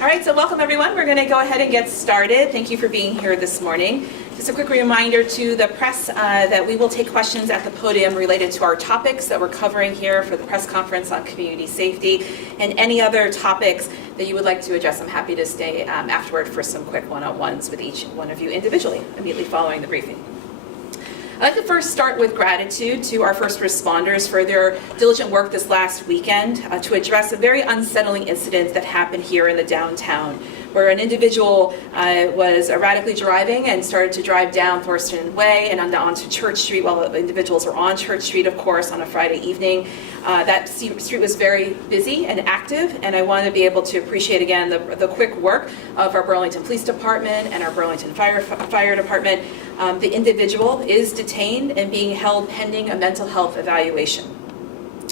All right, so welcome everyone. We're going to go ahead and get started. Thank you for being here this morning. Just a quick reminder to the press that we will take questions at the podium related to our topics that we're covering here for the press conference on community safety, and any other topics that you would like to address. I'm happy to stay afterward for some quick one-on-ones with each one of you individually immediately following the briefing. I'd like to first start with gratitude to our first responders for their diligent work this last weekend to address a very unsettling incident that happened here in the downtown, where an individual was erratically driving and started to drive down Thorsten Way and onto Church Street while the individuals were on Church Street, of course, on a Friday evening. That street was very busy and active, and I wanted to be able to appreciate again the quick work of our Burlington Police Department and our Burlington Fire Department. The individual is detained and being held pending a mental health evaluation.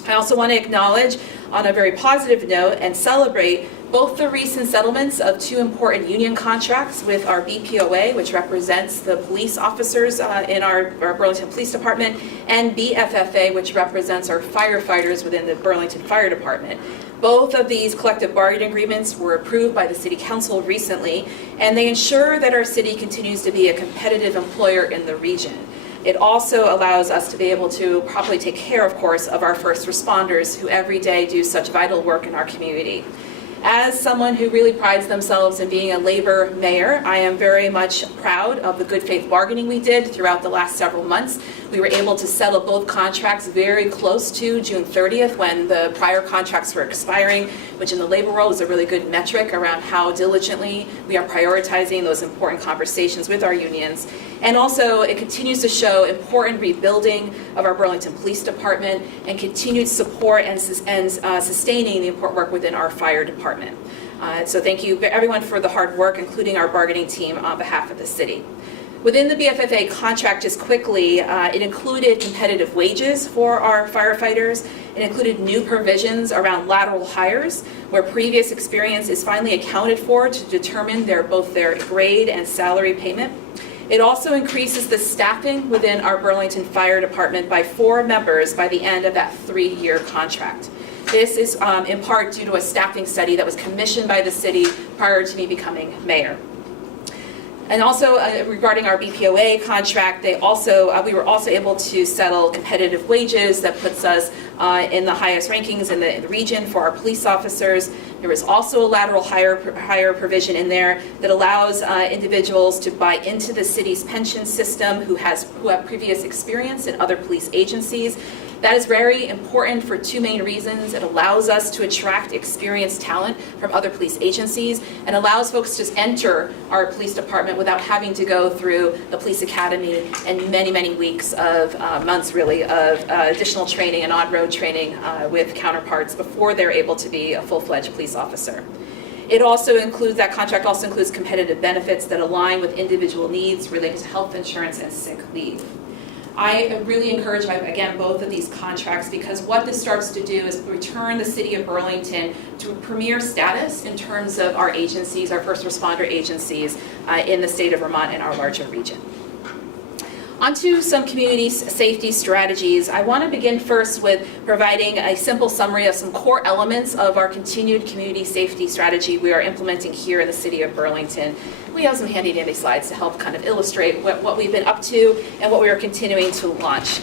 I also want to acknowledge on a very positive note and celebrate both the recent settlements of two important union contracts with our BPOA, which represents the police officers in our Burlington Police Department, and BFFA, which represents our firefighters within the Burlington Fire Department. Both of these collective bargaining agreements were approved by the City Council recently, and they ensure that our city continues to be a competitive employer in the region. It also allows us to be able to properly take care, of course, of our first responders who every day do such vital work in our community. As someone who really prides themselves in being a labor mayor, I am very much proud of the good faith bargaining we did throughout the last several months. We were able to settle both contracts very close to June 30th when the prior contracts were expiring, which in the labor world is a really good metric around how diligently we are prioritizing those important conversations with our unions. And also, it continues to show important rebuilding of our Burlington Police Department and continued support and sustaining the important work within our fire department. So thank you everyone for the hard work, including our bargaining team on behalf of the city. Within the BFFA contract, just quickly, it included competitive wages for our firefighters. It included new provisions around lateral hires, where previous experience is finally accounted for to determine both their grade and salary payment. It also increases the staffing within our Burlington Fire Department by 4 members by the end of that 3-year contract. This is in part due to a staffing study that was commissioned by the city prior to me becoming mayor. And also regarding our BPOA contract, we were also able to settle competitive wages that puts us in the highest rankings in the region for our police officers. There was also a lateral hire provision in there that allows individuals to buy into the city's pension system who have previous experience in other police agencies. That is very important for 2 main reasons. It allows us to attract experienced talent from other police agencies and allows folks to enter our police department without having to go through the police academy and many, many weeks of months really of additional training and on-road training with counterparts before they're able to be a full-fledged police officer. That contract also includes competitive benefits that align with individual needs related to health insurance and sick leave. I am really encouraged by, again, both of these contracts because what this starts to do is return the city of Burlington to premier status in terms of our agencies, our first responder agencies in the state of Vermont and our larger region. Onto some community safety strategies. I want to begin first with providing a simple summary of some core elements of our continued community safety strategy we are implementing here in the city of Burlington. We have some handy-dandy slides to help kind of illustrate what we've been up to and what we are continuing to launch.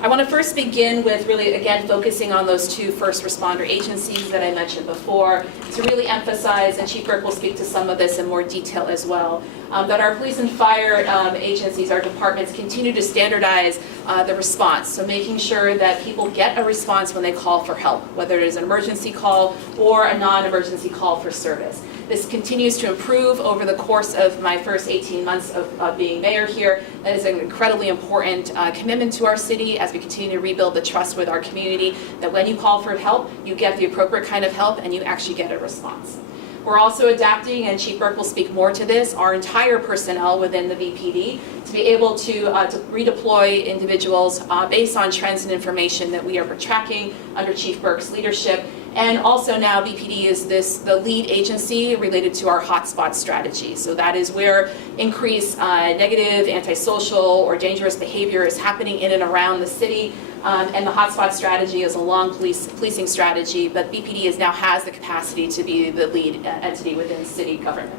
I want to first begin with really, again, focusing on those 2 first responder agencies that I mentioned before to really emphasize, and Chief Burke will speak to some of this in more detail as well, that our police and fire agencies, our departments, continue to standardize the response. So making sure that people get a response when they call for help, whether it is an emergency call or a non-emergency call for service. This continues to improve over the course of my first 18 months of being mayor here. That is an incredibly important commitment to our city as we continue to rebuild the trust with our community, that when you call for help, you get the appropriate kind of help and you actually get a response. We're also adapting, and Chief Burke will speak more to this, our entire personnel within the VPD to be able to redeploy individuals based on trends and information that we are tracking under Chief Burke's leadership. And also now BPD is the lead agency related to our hotspot strategy. So that is where increased negative, antisocial, or dangerous behavior is happening in and around the city. And the hotspot strategy is a long policing strategy, but BPD now has the capacity to be the lead entity within city government.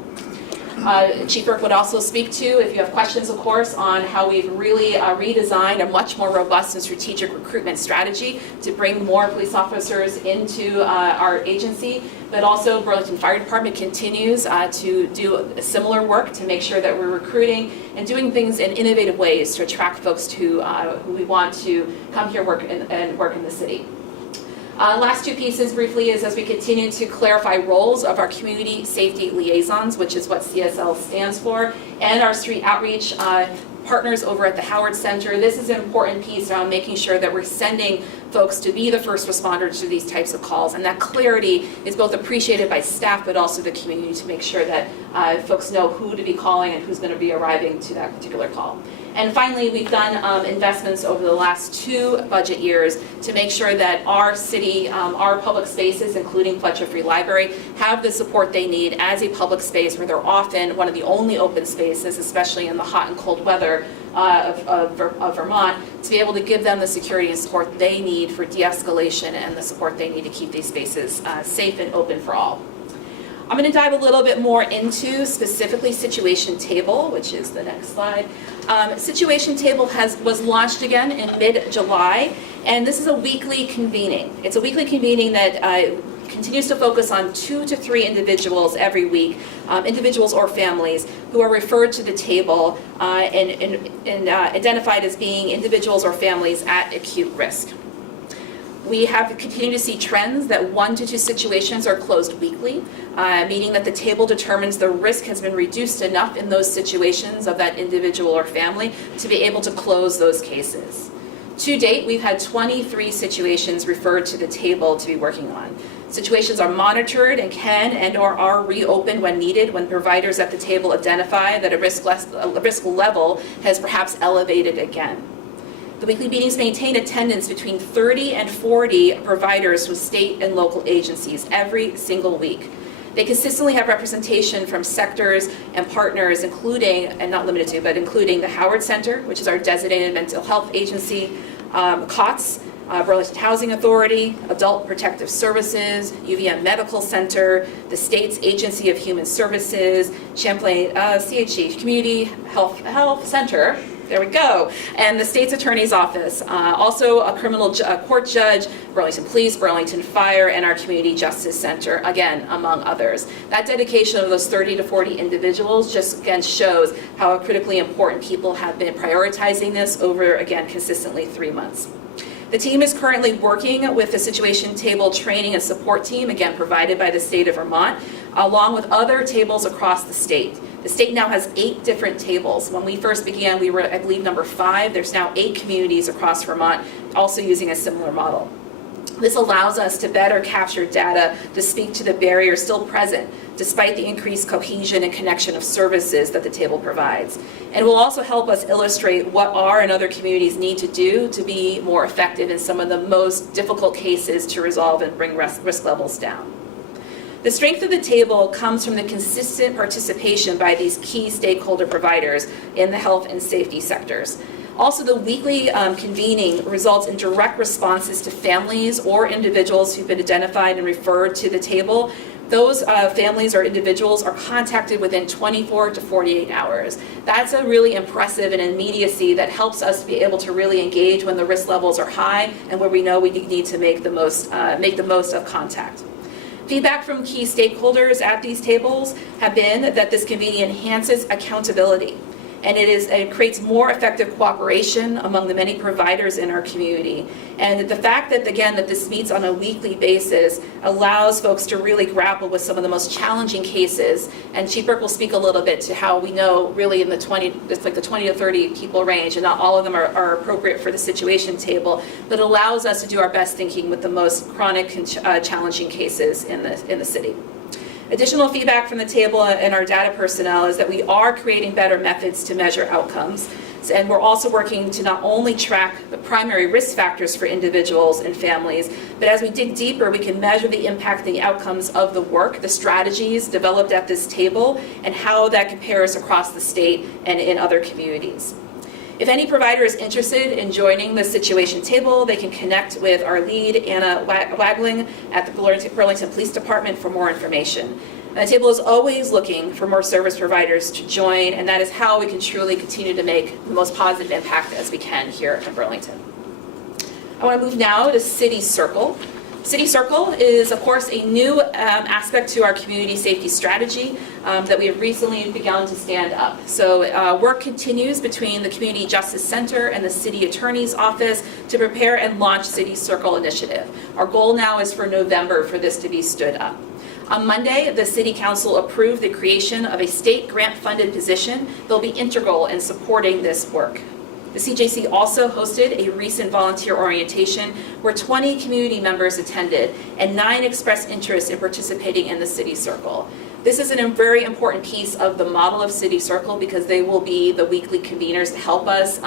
Chief Burke would also speak to, if you have questions, of course, on how we've really redesigned a much more robust and strategic recruitment strategy to bring more police officers into our agency. But also Burlington Fire Department continues to do similar work to make sure that we're recruiting and doing things in innovative ways to attract folks who we want to come here work in the city. Last two pieces briefly is as we continue to clarify roles of our community safety liaisons, which is what CSL stands for, and our street outreach partners over at the Howard Center. This is an important piece around making sure that we're sending folks to be the first responders to these types of calls, and that clarity is both appreciated by staff but also the community to make sure that folks know who to be calling and who's going to be arriving to that particular call. And finally, we've done investments over the last 2 budget years to make sure that our city, our public spaces, including Fletcher Free Library, have the support they need as a public space where they're often one of the only open spaces, especially in the hot and cold weather of Vermont, to be able to give them the security and support they need for de-escalation and the support they need to keep these spaces safe and open for all. I'm going to dive a little bit more into specifically Situation Table, which is the next slide. Situation Table was launched again in mid-July, and this is a weekly convening. It's a weekly convening that continues to focus on 2 to 3 individuals every week, individuals or families who are referred to the table and identified as being individuals or families at acute risk. We have continued to see trends that 1 to 2 situations are closed weekly, meaning that the table determines the risk has been reduced enough in those situations of that individual or family to be able to close those cases. To date, we've had 23 situations referred to the table to be working on. Situations are monitored and can and/or are reopened when needed when providers at the table identify that a risk level has perhaps elevated again. The weekly meetings maintain attendance between 30 and 40 providers with state and local agencies every single week. They consistently have representation from sectors and partners, including, and not limited to, but including the Howard Center, which is our designated mental health agency, COTS, Burlington Housing Authority, Adult Protective Services, UVM Medical Center, the state's Agency of Human Services, Champlain CHC Community Health Center, there we go, and the state's attorney's office, also a criminal court judge, Burlington Police, Burlington Fire, and our Community Justice Center, again, among others. That dedication of those 30 to 40 individuals just, again, shows how critically important people have been prioritizing this over, again, consistently 3 months. The team is currently working with the Situation Table training and support team, again, provided by the state of Vermont, along with other tables across the state. The state now has 8 different tables. When we first began, we were, I believe, number 5. There's now 8 communities across Vermont also using a similar model. This allows us to better capture data to speak to the barriers still present, despite the increased cohesion and connection of services that the table provides. And will also help us illustrate what our and other communities need to do to be more effective in some of the most difficult cases to resolve and bring risk levels down. The strength of the table comes from the consistent participation by these key stakeholder providers in the health and safety sectors. Also, the weekly convening results in direct responses to families or individuals who've been identified and referred to the table. Those families or individuals are contacted within 24 to 48 hours. That's a really impressive and immediacy that helps us be able to really engage when the risk levels are high and where we know we need to make the most of contact. Feedback from key stakeholders at these tables have been that this convening enhances accountability, and it creates more effective cooperation among the many providers in our community. And the fact that, again, that this meets on a weekly basis allows folks to really grapple with some of the most challenging cases. And Chief Burke will speak a little bit to how we know really in the 20 to 30 people range, and not all of them are appropriate for the Situation Table, but allows us to do our best thinking with the most chronic and challenging cases in the city. Additional feedback from the table and our data personnel is that we are creating better methods to measure outcomes. And we're also working to not only track the primary risk factors for individuals and families, but as we dig deeper, we can measure the impact and the outcomes of the work, the strategies developed at this table, and how that compares across the state and in other communities. If any provider is interested in joining the situation table, they can connect with our lead, Anna Wagling, at the Burlington Police Department for more information. And the table is always looking for more service providers to join, and that is how we can truly continue to make the most positive impact as we can here in Burlington. I want to move now to City Circle. City Circle is, of course, a new aspect to our community safety strategy that we have recently begun to stand up. So work continues between the Community Justice Center and the City Attorney's Office to prepare and launch City Circle initiative. Our goal now is for November for this to be stood up. On Monday, the City Council approved the creation of a state grant-funded position that will be integral in supporting this work. The CJC also hosted a recent volunteer orientation where 20 community members attended and 9 expressed interest in participating in the City Circle. This is a very important piece of the model of City Circle because they will be the weekly conveners to help us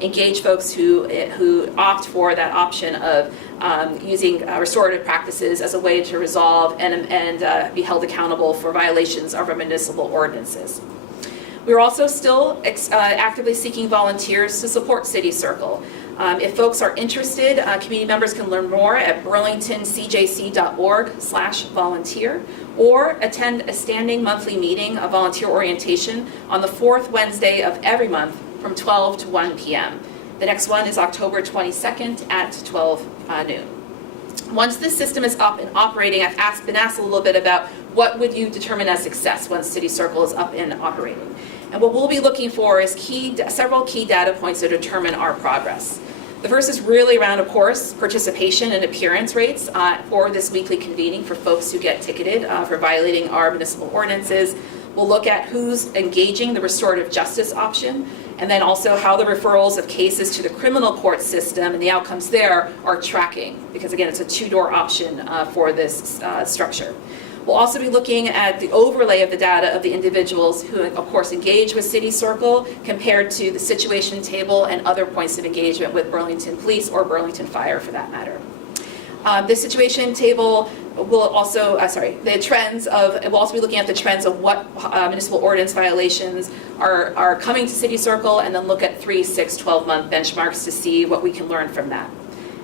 engage folks who opt for that option of using restorative practices as a way to resolve and be held accountable for violations of our municipal ordinances. We're also still actively seeking volunteers to support City Circle. If folks are interested, community members can learn more at burlingtoncjc.org/volunteer or attend a standing monthly meeting, a volunteer orientation, on the 4th Wednesday of every month from 12 to 1 p.m. The next one is October 22nd at 12 noon. Once this system is up and operating, I've been asked a little bit about what would you determine as success once City Circle is up and operating. And what we'll be looking for is several key data points to determine our progress. The first is really around, of course, participation and appearance rates for this weekly convening for folks who get ticketed for violating our municipal ordinances. We'll look at who's engaging the restorative justice option, and then also how the referrals of cases to the criminal court system and the outcomes there are tracking, because again, it's a 2-door option for this structure. We'll also be looking at the overlay of the data of the individuals who, of course, engage with City Circle compared to the situation table and other points of engagement with Burlington Police or Burlington Fire for that matter. The situation table will also, we'll also be looking at the trends of what municipal ordinance violations are coming to City Circle, and then look at 3, 6, 12-month benchmarks to see what we can learn from that.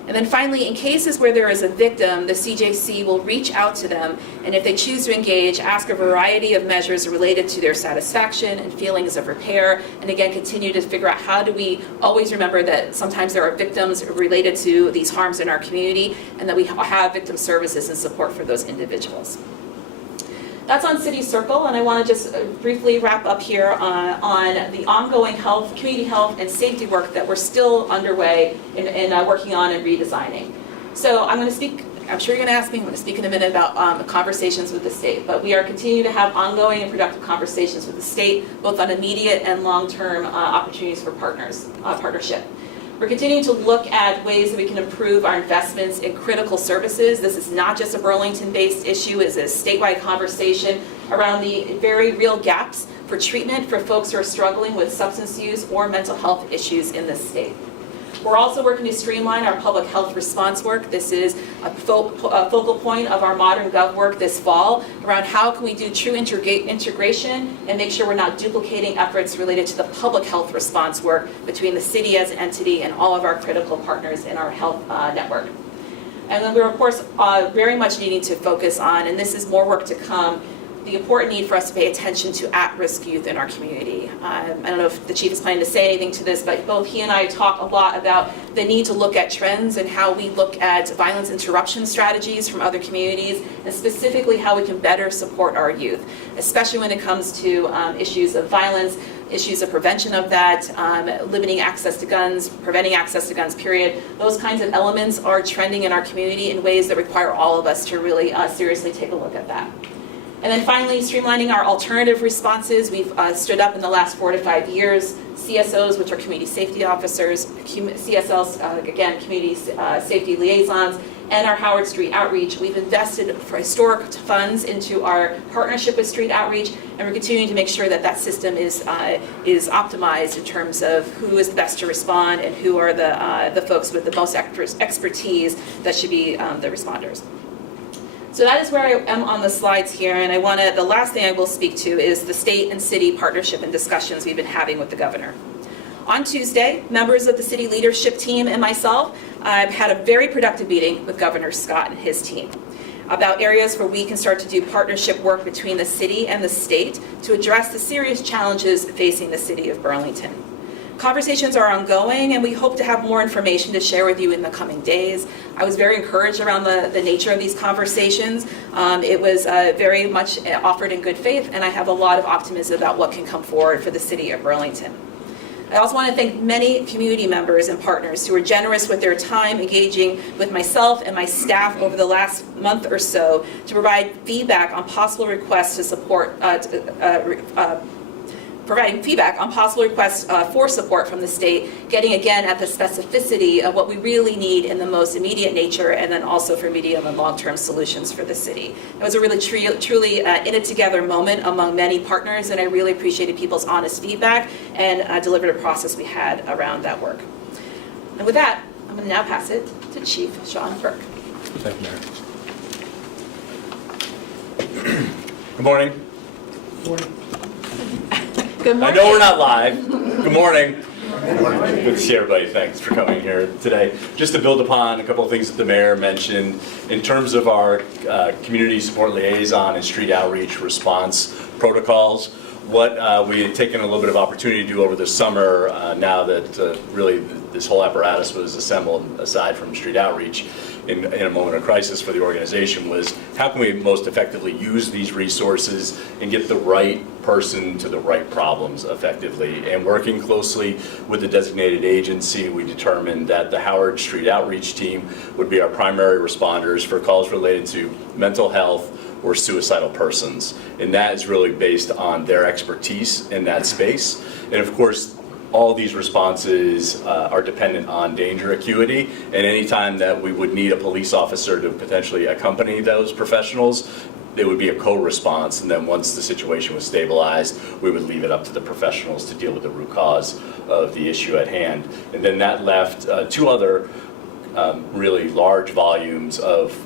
And then finally, in cases where there is a victim, the CJC will reach out to them, and if they choose to engage, ask a variety of measures related to their satisfaction and feelings of repair, and again, continue to figure out how do we always remember that sometimes there are victims related to these harms in our community, and that we have victim services and support for those individuals. That's on City Circle, and I want to just briefly wrap up here on the ongoing community health and safety work that we're still underway in working on and redesigning. So I'm going to speak, I'm sure you're going to ask me, I'm going to speak in a minute about conversations with the state, but we are continuing to have ongoing and productive conversations with the state, both on immediate and long-term opportunities for partnership. We're continuing to look at ways that we can improve our investments in critical services. This is not just a Burlington-based issue, it's a statewide conversation around the very real gaps for treatment for folks who are struggling with substance use or mental health issues in this state. We're also working to streamline our public health response work. This is a focal point of our modern gov work this fall around how can we do true integration and make sure we're not duplicating efforts related to the public health response work between the city as an entity and all of our critical partners in our health network. And then we're, of course, very much needing to focus on, and this is more work to come, the important need for us to pay attention to at-risk youth in our community. I don't know if the chief is planning to say anything to this, but both he and I talk a lot about the need to look at trends and how we look at violence interruption strategies from other communities, and specifically how we can better support our youth, especially when it comes to issues of violence, issues of prevention of that, limiting access to guns, preventing access to guns, period. Those kinds of elements are trending in our community in ways that require all of us to really seriously take a look at that. And then finally, streamlining our alternative responses. We've stood up in the last 4 to 5 years, CSOs, which are community safety officers, CSLs, again, community safety liaisons, and our Howard Street Outreach. We've invested for historic funds into our partnership with Street Outreach, and we're continuing to make sure that that system is optimized in terms of who is the best to respond and who are the folks with the most expertise that should be the responders. So that is where I am on the slides here, and the last thing I will speak to is the state and city partnership and discussions we've been having with the governor. On Tuesday, members of the city leadership team and myself had a very productive meeting with Governor Scott and his team about areas where we can start to do partnership work between the city and the state to address the serious challenges facing the city of Burlington. Conversations are ongoing, and we hope to have more information to share with you in the coming days. I was very encouraged around the nature of these conversations. It was very much offered in good faith, and I have a lot of optimism about what can come forward for the city of Burlington. I also want to thank many community members and partners who were generous with their time engaging with myself and my staff over the last month or so to provide feedback on possible requests to support providing feedback on possible requests for support from the state, getting again at the specificity of what we really need in the most immediate nature, and then also for medium and long-term solutions for the city. It was a really truly in it together moment among many partners, and I really appreciated people's honest feedback and deliberative process we had around that work. And with that, I'm going to now pass it to Chief Sean Burke. Thank you, Mayor. Good morning. Good morning. I know we're not live. Good morning. Good to see everybody. Thanks for coming here today. Just to build upon a couple of things that the mayor mentioned, in terms of our community support liaison and street outreach response protocols, what we had taken a little bit of opportunity to do over the summer, now that really this whole apparatus was assembled aside from street outreach, in a moment of crisis for the organization, was how can we most effectively use these resources and get the right person to the right problems effectively. And working closely with the designated agency, we determined that the Howard Street Outreach team would be our primary responders for calls related to mental health or suicidal persons. And that is really based on their expertise in that space. And of course, all these responses are dependent on danger acuity, and any time that we would need a police officer to potentially accompany those professionals, it would be a co-response, and then once the situation was stabilized, we would leave it up to the professionals to deal with the root cause of the issue at hand. And then that left two other really large volumes of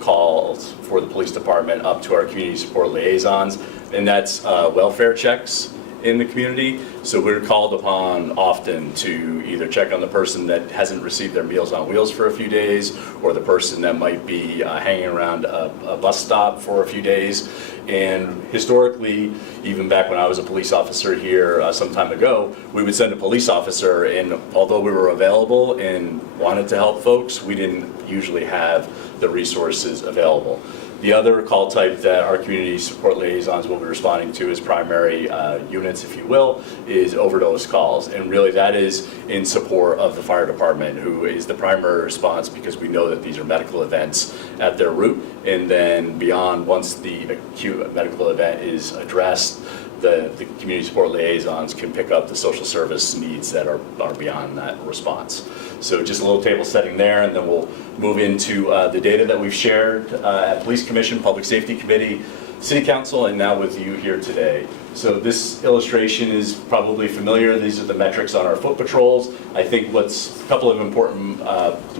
calls for the police department up to our community support liaisons, and that's welfare checks in the community. So we're called upon often to either check on the person that hasn't received their Meals on Wheels for a few days, or the person that might be hanging around a bus stop for a few days. And historically, even back when I was a police officer here some time ago, we would send a police officer, and although we were available and wanted to help folks, we didn't usually have the resources available. The other call type that our community support liaisons will be responding to as primary units, if you will, is overdose calls. And really that is in support of the fire department, who is the primary response, because we know that these are medical events at their root. And then beyond, once the acute medical event is addressed, the community support liaisons can pick up the social service needs that are beyond that response. So just a little table setting there, and then we'll move into the data that we've shared at Police Commission, Public Safety Committee, City Council, and now with you here today. So this illustration is probably familiar. These are the metrics on our foot patrols. I think what's a couple of important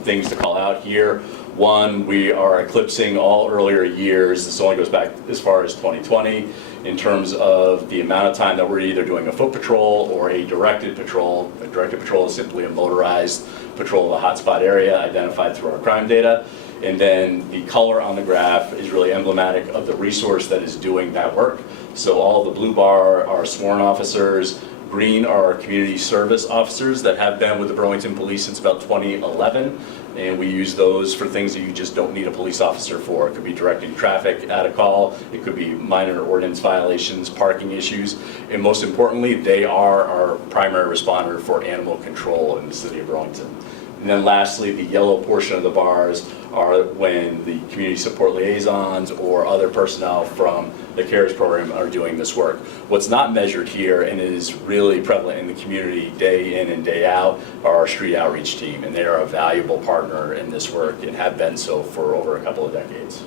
things to call out here. One, we are eclipsing all earlier years. This only goes back as far as 2020 in terms of the amount of time that we're either doing a foot patrol or a directed patrol. A directed patrol is simply a motorized patrol of a hotspot area identified through our crime data. And then the color on the graph is really emblematic of the resource that is doing that work. So all the blue bar are sworn officers, green are our community service officers that have been with the Burlington Police since about 2011. And we use those for things that you just don't need a police officer for. It could be directing traffic at a call, it could be minor ordinance violations, parking issues, and most importantly, they are our primary responder for animal control in the city of Burlington. And then lastly, the yellow portion of the bars are when the community support liaisons or other personnel from the CARES program are doing this work. What's not measured here and is really prevalent in the community day in and day out are our street outreach team, and they are a valuable partner in this work and have been so for over a couple of decades.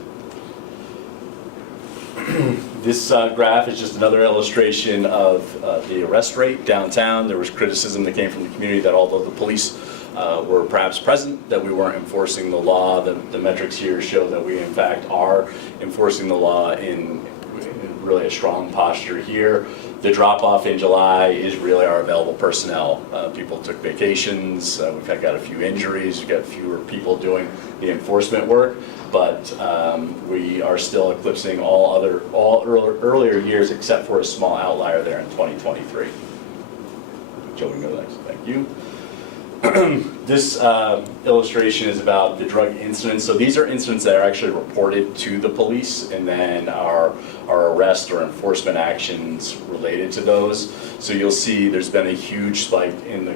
This graph is just another illustration of the arrest rate downtown. There was criticism that came from the community that although the police were perhaps present, that we weren't enforcing the law. The metrics here show that we in fact are enforcing the law in really a strong posture here. The drop-off in July is really our available personnel. People took vacations, we've got a few injuries, we've got fewer people doing the enforcement work, but we are still eclipsing all earlier years except for a small outlier there in 2023. Joe, we can go next. Thank you. This illustration is about the drug incidents. So these are incidents that are actually reported to the police, and then our arrest or enforcement actions related to those. So you'll see there's been a huge spike in the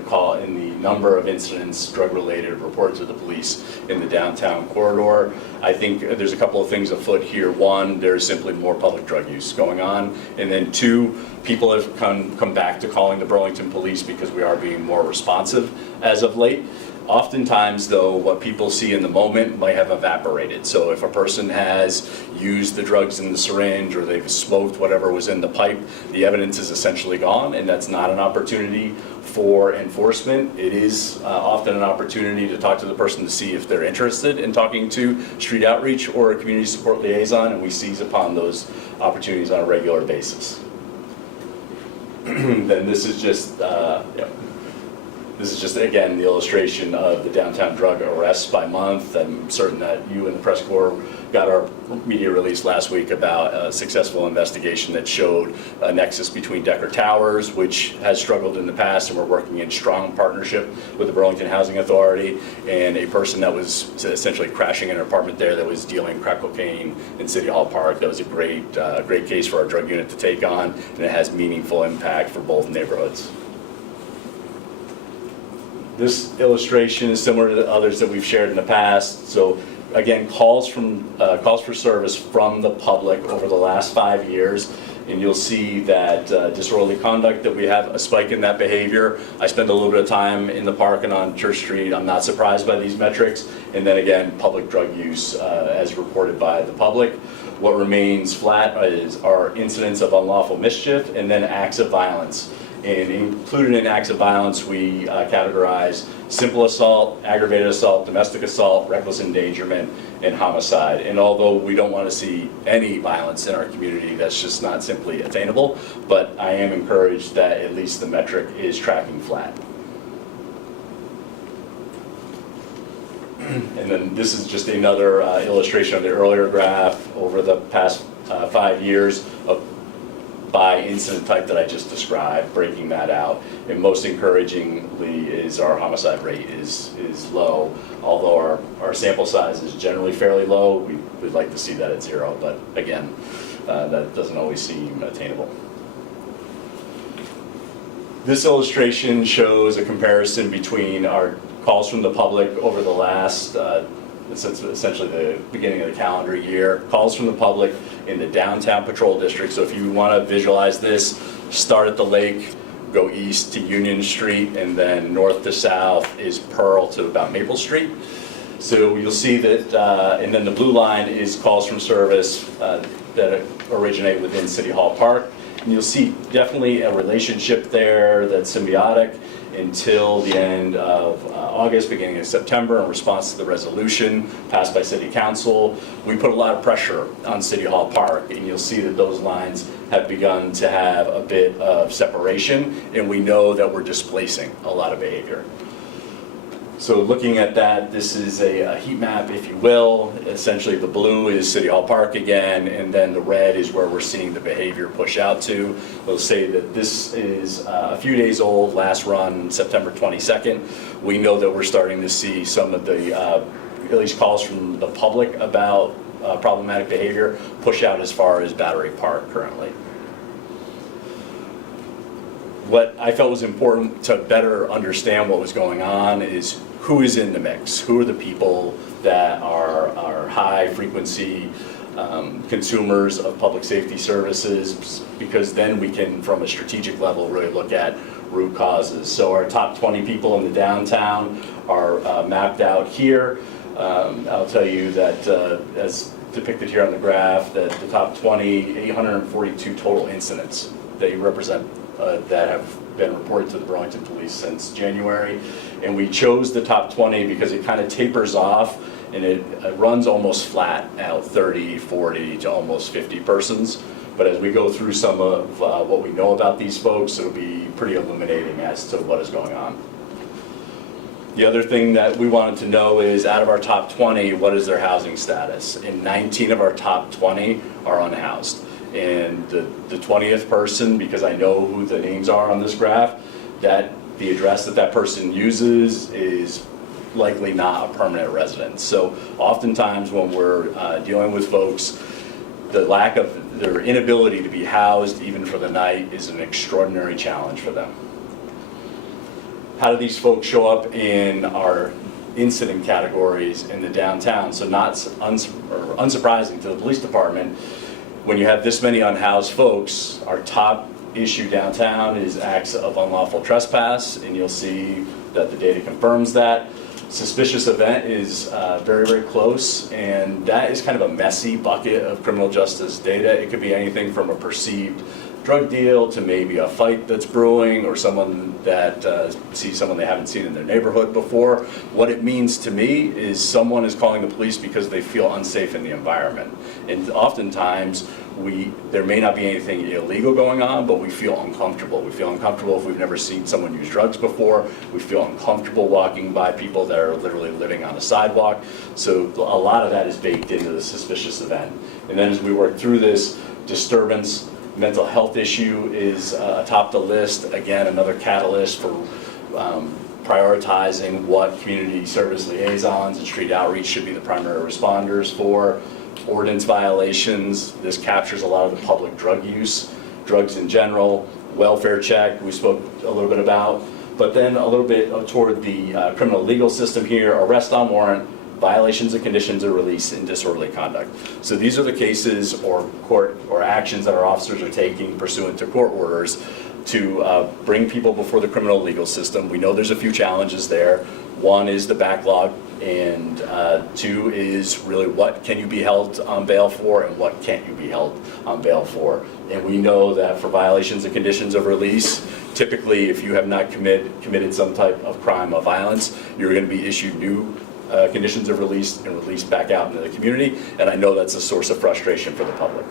number of incidents drug-related reported to the police in the downtown corridor. I think there's a couple of things afoot here. One, there's simply more public drug use going on, and then two, people have come back to calling the Burlington police because we are being more responsive as of late. Oftentimes, though, what people see in the moment might have evaporated. So if a person has used the drugs in the syringe or they've smoked whatever was in the pipe, the evidence is essentially gone, and that's not an opportunity for enforcement. It is often an opportunity to talk to the person to see if they're interested in talking to street outreach or a community support liaison, and we seize upon those opportunities on a regular basis. Then this is just This is just, again, the illustration of the downtown drug arrests by month. I'm certain that you and the press corps got our media release last week about a successful investigation that showed a nexus between Decker Towers, which has struggled in the past, and we're working in strong partnership with the Burlington Housing Authority, and a person that was essentially crashing in an apartment there that was dealing crack cocaine in City Hall Park. That was a great case for our drug unit to take on, and it has meaningful impact for both neighborhoods. This illustration is similar to the others that we've shared in the past. So again, calls for service from the public over the last 5 years, and you'll see that disorderly conduct, that we have a spike in that behavior. I spend a little bit of time in the park and on Church Street. I'm not surprised by these metrics. And then again, public drug use as reported by the public. What remains flat is our incidents of unlawful mischief and then acts of violence. And included in acts of violence, we categorize simple assault, aggravated assault, domestic assault, reckless endangerment, and homicide. And although we don't want to see any violence in our community, that's just not simply attainable, but I am encouraged that at least the metric is tracking flat. And then this is just another illustration of the earlier graph over the past 5 years of by incident type that I just described, breaking that out. And most encouragingly is our homicide rate is low. Although our sample size is generally fairly low, we'd like to see that at 0, but again, that doesn't always seem attainable. This illustration shows a comparison between our calls from the public over the last since essentially the beginning of the calendar year, calls from the public in the downtown patrol district. So if you want to visualize this, start at the lake, go east to Union Street, and then north to south is Pearl to about Maple Street. So you'll see that, and then the blue line is calls from service that originate within City Hall Park. And you'll see definitely a relationship there that's symbiotic until the end of August, beginning of September, in response to the resolution passed by City Council. We put a lot of pressure on City Hall Park, and you'll see that those lines have begun to have a bit of separation, and we know that we're displacing a lot of behavior. So looking at that, this is a heat map, if you will. Essentially, the blue is City Hall Park again, and then the red is where we're seeing the behavior push out to. We'll say that this is a few days old, last run September 22nd. We know that we're starting to see some of the, at least calls from the public about problematic behavior push out as far as Battery Park currently. What I felt was important to better understand what was going on is who is in the mix, who are the people that are high frequency consumers of public safety services, because then we can, from a strategic level, really look at root causes. So our top 20 people in the downtown are mapped out here. I'll tell you that as depicted here on the graph, that the top 20, 842 total incidents they represent that have been reported to the Burlington Police since January. And we chose the top 20 because it kind of tapers off and it runs almost flat out 30, 40 to almost 50 persons But as we go through some of what we know about these folks, it'll be pretty illuminating as to what is going on. The other thing that we wanted to know is, out of our top 20, what is their housing status? And 19 of our top 20 are unhoused. And the 20th person, because I know who the names are on this graph, that the address that person uses is likely not a permanent residence. So oftentimes when we're dealing with folks, the lack of their inability to be housed even for the night is an extraordinary challenge for them. How do these folks show up in our incident categories in the downtown? So not unsurprising to the police department, when you have this many unhoused folks, our top issue downtown is acts of unlawful trespass, and you'll see that the data confirms that. Suspicious event is very, very close, and that is kind of a messy bucket of criminal justice data. It could be anything from a perceived drug deal to maybe a fight that's brewing, or someone that sees someone they haven't seen in their neighborhood before. What it means to me is someone is calling the police because they feel unsafe in the environment. And oftentimes, there may not be anything illegal going on, but we feel uncomfortable. We feel uncomfortable if we've never seen someone use drugs before. We feel uncomfortable walking by people that are literally living on a sidewalk. So a lot of that is baked into the suspicious event. And then as we work through this, disturbance, mental health issue is atop the list. Again, another catalyst for prioritizing what community service liaisons and street outreach should be the primary responders for. Ordinance violations, this captures a lot of the public drug use, drugs in general, welfare check, we spoke a little bit about, but then a little bit toward the criminal legal system here, arrest on warrant, violations of conditions of release, and disorderly conduct. So these are the cases or court or actions that our officers are taking pursuant to court orders to bring people before the criminal legal system. We know there's a few challenges there. One is the backlog, and two is really what can you be held on bail for and what can't you be held on bail for. And we know that for violations of conditions of release, typically if you have not committed some type of crime of violence, you're going to be issued new conditions of release and released back out into the community, and I know that's a source of frustration for the public.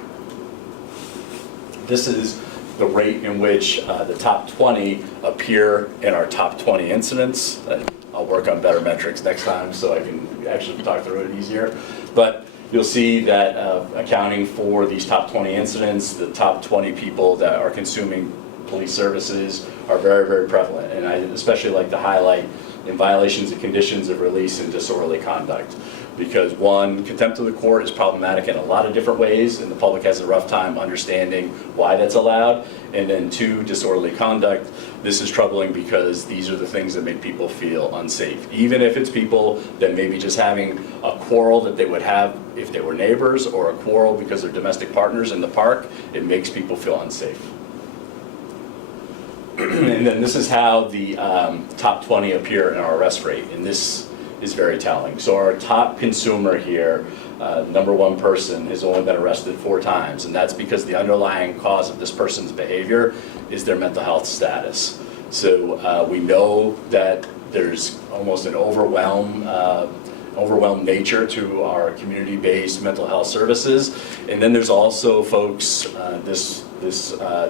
This is the rate in which the top 20 appear in our top 20 incidents. I'll work on better metrics next time so I can actually talk through it easier. But you'll see that accounting for these top 20 incidents, the top 20 people that are consuming police services are very, very prevalent. And I especially like to highlight in violations of conditions of release and disorderly conduct. Because one, contempt of the court is problematic in a lot of different ways, and the public has a rough time understanding why that's allowed. And then two, disorderly conduct. This is troubling because these are the things that make people feel unsafe. Even if it's people that may be just having a quarrel that they would have if they were neighbors, or a quarrel because they're domestic partners in the park, it makes people feel unsafe. And then this is how the top 20 appear in our arrest rate, and this is very telling. So our top consumer here, number one person, has only been arrested 4 times, and that's because the underlying cause of this person's behavior is their mental health status. So we know that there's almost an overwhelmed nature to our community-based mental health services, and then there's also folks, this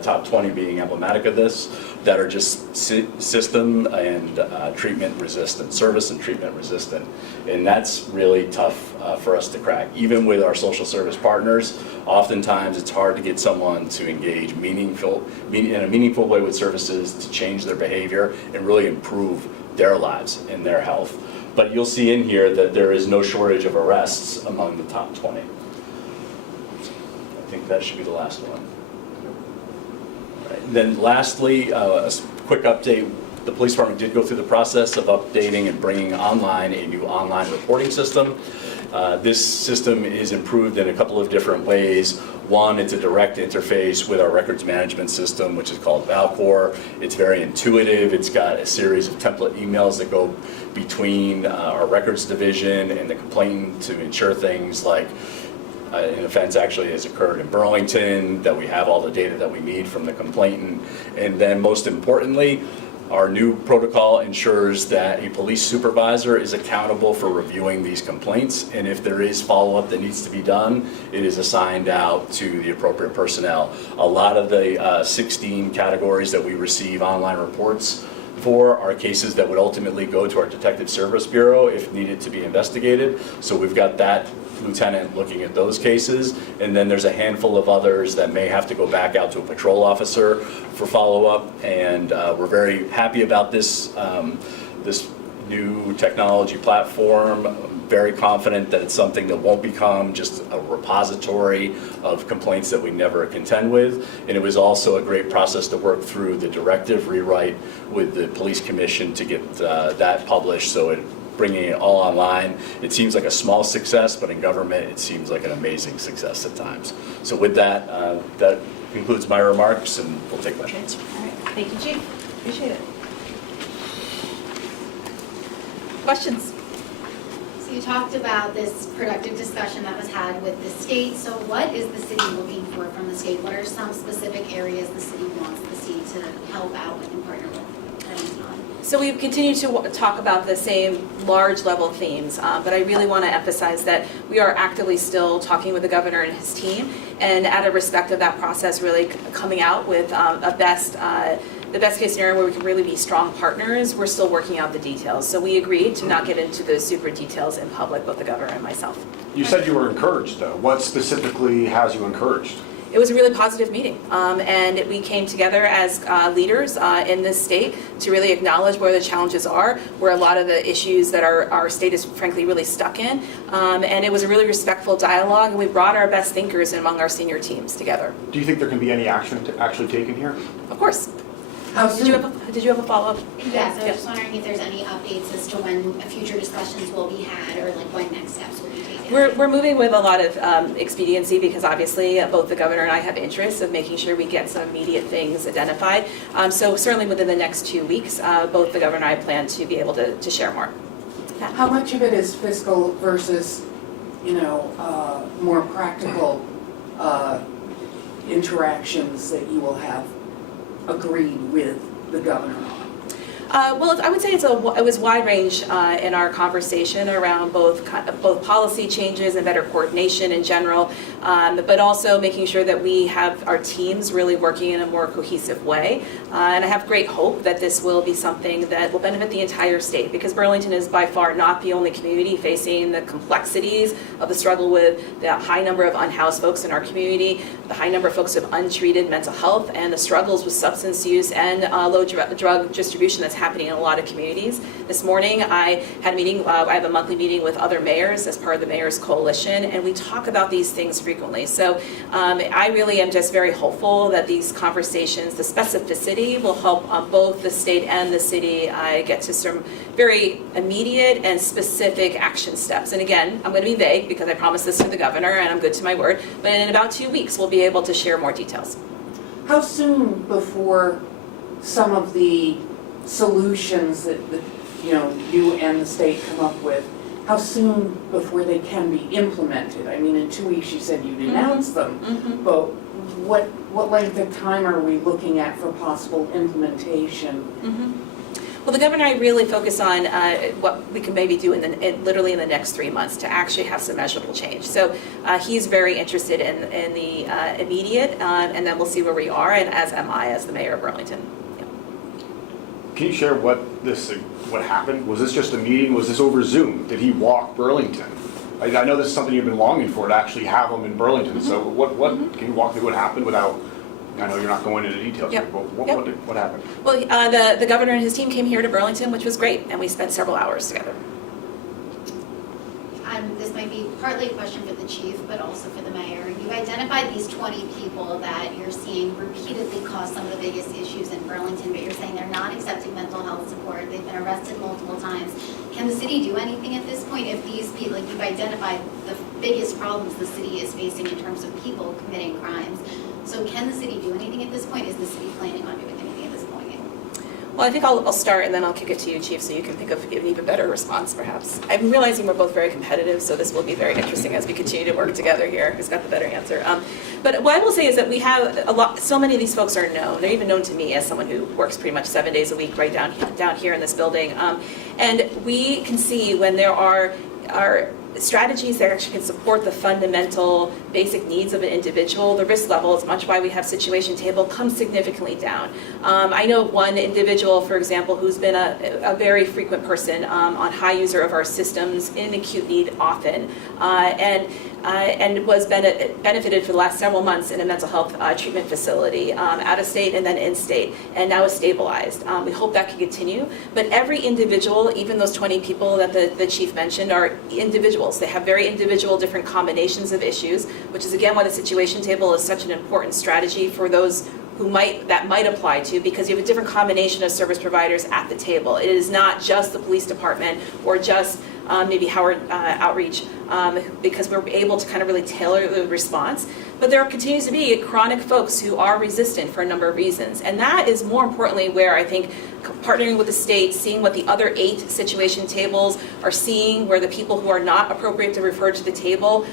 top 20 being emblematic of this, that are just system and treatment resistant, service and treatment resistant. And that's really tough for us to crack. Even with our social service partners, oftentimes it's hard to get someone to engage in a meaningful way with services to change their behavior and really improve their lives and their health. But you'll see in here that there is no shortage of arrests among the top 20. I think that should be the last one. Then lastly, a quick update. The police department did go through the process of updating and bringing online a new online reporting system. This system is improved in a couple of different ways. One, it's a direct interface with our records management system, which is called Valcor. It's very intuitive. It's got a series of template emails that go between our records division and the complainant to ensure things like an offense actually has occurred in Burlington, that we have all the data that we need from the complainant. And then most importantly, Our new protocol ensures that a police supervisor is accountable for reviewing these complaints, and if there is follow-up that needs to be done, it is assigned out to the appropriate personnel. A lot of the 16 categories that we receive online reports for are cases that would ultimately go to our Detective Service Bureau if needed to be investigated. So we've got that lieutenant looking at those cases, and then there's a handful of others that may have to go back out to a patrol officer for follow-up, and we're very happy about this this new technology platform. I'm very confident that it's something that won't become just a repository of complaints that we never contend with, and it was also a great process to work through the directive rewrite with the police commission to get that published, so it bringing it all online. It seems like a small success, but in government it seems like an amazing success at times. So with that, that concludes my remarks, and we'll take questions. All right, thank you, Chief. Appreciate it. Questions? So you talked about this productive discussion that was had with the state. So what is the city looking for from the state? What are some specific areas the city wants the city to help out with and partner with Burlington on? So we've continued to talk about the same large level themes, but I really want to emphasize that we are actively still talking with the governor and his team, and out of respect of that process, really coming out with the best case scenario where we can really be strong partners. We're still working out the details. So we agreed to not get into those super details in public, both the governor and myself. You said you were encouraged, though. What specifically has you encouraged? It was a really positive meeting, and we came together as leaders in this state to really acknowledge where the challenges are, where a lot of the issues that our state is frankly really stuck in, and it was a really respectful dialogue, and we brought our best thinkers among our senior teams together. Do you think there can be any action actually taken here? Of course. Did you have a follow-up? Yes, I was just wondering if there's any updates as to when future discussions will be had, or like when next steps will be taken. We're moving with a lot of expediency, because obviously both the governor and I have interests of making sure we get some immediate things identified. So certainly within the next 2 weeks, both the governor and I plan to be able to share more. How much of it is fiscal versus, more practical interactions that you will have agreed with the governor on? Well, I would say it was wide range in our conversation around both policy changes and better coordination in general, but also making sure that we have our teams really working in a more cohesive way. And I have great hope that this will be something that will benefit the entire state, because Burlington is by far not the only community facing the complexities of the struggle with the high number of unhoused folks in our community, the high number of folks with untreated mental health, and the struggles with substance use and low drug distribution that's happening in a lot of communities. This morning I had a meeting, I have a monthly meeting with other mayors as part of the Mayor's Coalition, and we talk about these things frequently. So I really am just very hopeful that these conversations, the specificity, will help both the state and the city get to some very immediate and specific action steps. And again, I'm going to be vague because I promised this to the governor and I'm good to my word, but in about 2 weeks we'll be able to share more details. How soon before some of the solutions that you and the state come up with, how soon before they can be implemented? I mean, in 2 weeks you said you'd announce them, but what length of time are we looking at for possible implementation? Well, the governor and I really focus on what we can maybe do literally in the next 3 months to actually have some measurable change. So he's very interested in the immediate, and then we'll see where we are, and as am I as the mayor of Burlington. Can you share what happened? Was this just a meeting? Was this over Zoom? Did he walk Burlington? I know this is something you've been longing for, to actually have him in Burlington. So can you walk through what happened without, I know you're not going into details, Yep. but what happened? Well, the governor and his team came here to Burlington, which was great, and we spent several hours together. This might be partly a question for the chief, but also for the mayor. You've identified these 20 people that you're seeing repeatedly cause some of the biggest issues in Burlington, but you're saying they're not accepting mental health support. They've been arrested multiple times. Can the city do anything at this point if these people, like you've identified the biggest problems the city is facing in terms of people committing crimes? So can the city do anything at this point? Is the city planning on doing anything at this point? Well, I think I'll start and then I'll kick it to you, Chief, so you can think of an even better response, perhaps. I'm realizing we're both very competitive, so this will be very interesting as we continue to work together here. Who's got the better answer? But what I will say is that we have so many of these folks are known. They're even known to me as someone who works pretty much 7 days a week right down here in this building. And we can see when there are strategies that actually can support the fundamental basic needs of an individual, the risk level is much why we have situation table comes significantly down. I know one individual, for example, who's been a very frequent person on high user of our systems in acute need often, and was benefited for the last several months in a mental health treatment facility, out of state and then in state, and now is stabilized. We hope that can continue, but every individual, even those 20 people that the chief mentioned, are individuals. They have very individual different combinations of issues, which is again why the situation table is such an important strategy for those who might apply to, because you have a different combination of service providers at the table. It is not just the police department or just maybe Howard Outreach, because we're able to kind of really tailor the response. But there continues to be chronic folks who are resistant for a number of reasons. And that is more importantly where I think partnering with the state, seeing what the other 8 situation tables are seeing, where the people who are not appropriate to refer to the table,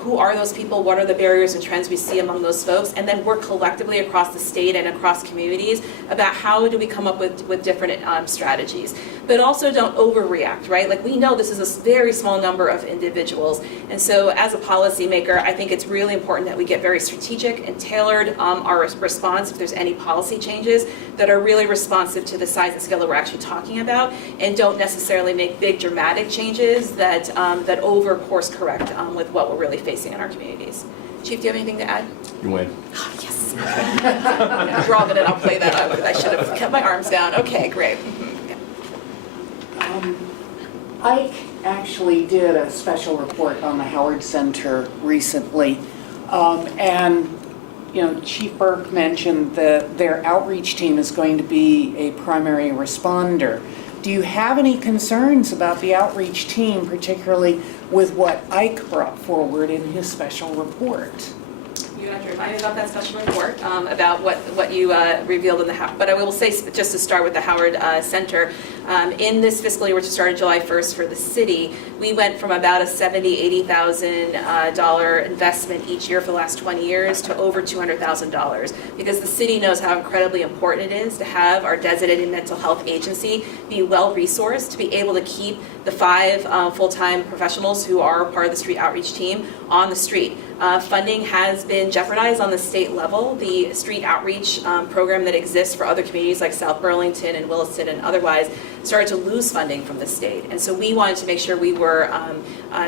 who are those people, what are the barriers and trends we see among those folks, and then work collectively across the state and across communities about how do we come up with different strategies. But also don't overreact, right? Like we know this is a very small number of individuals. And so as a policymaker, I think it's really important that we get very strategic and tailored our response if there's any policy changes that are really responsive to the size and scale that we're actually talking about, and don't necessarily make big dramatic changes that over course correct with what we're really facing in our communities. Chief, do you have anything to add? You win. Oh, yes. Draw it and I'll play that out. I should have kept my arms down. Okay, great. I actually did a special report on the Howard Center recently, and Chief Burke mentioned that their outreach team is going to be a primary responder. Do you have any concerns about the outreach team, particularly with what Ike brought forward in his special report? You have to remind me about that special report, about what you revealed in the Howard. But I will say, just to start with the Howard Center, in this fiscal year, which started July 1st for the city, we went from about a $70,000, $80,000 investment each year for the last 20 years to over $200,000, because the city knows how incredibly important it is to have our designated mental health agency be well-resourced to be able to keep the 5 full-time professionals who are part of the street outreach team on the street. Funding has been jeopardized on the state level. The street outreach program that exists for other communities like South Burlington and Williston and otherwise started to lose funding from the state. And so we wanted to make sure we were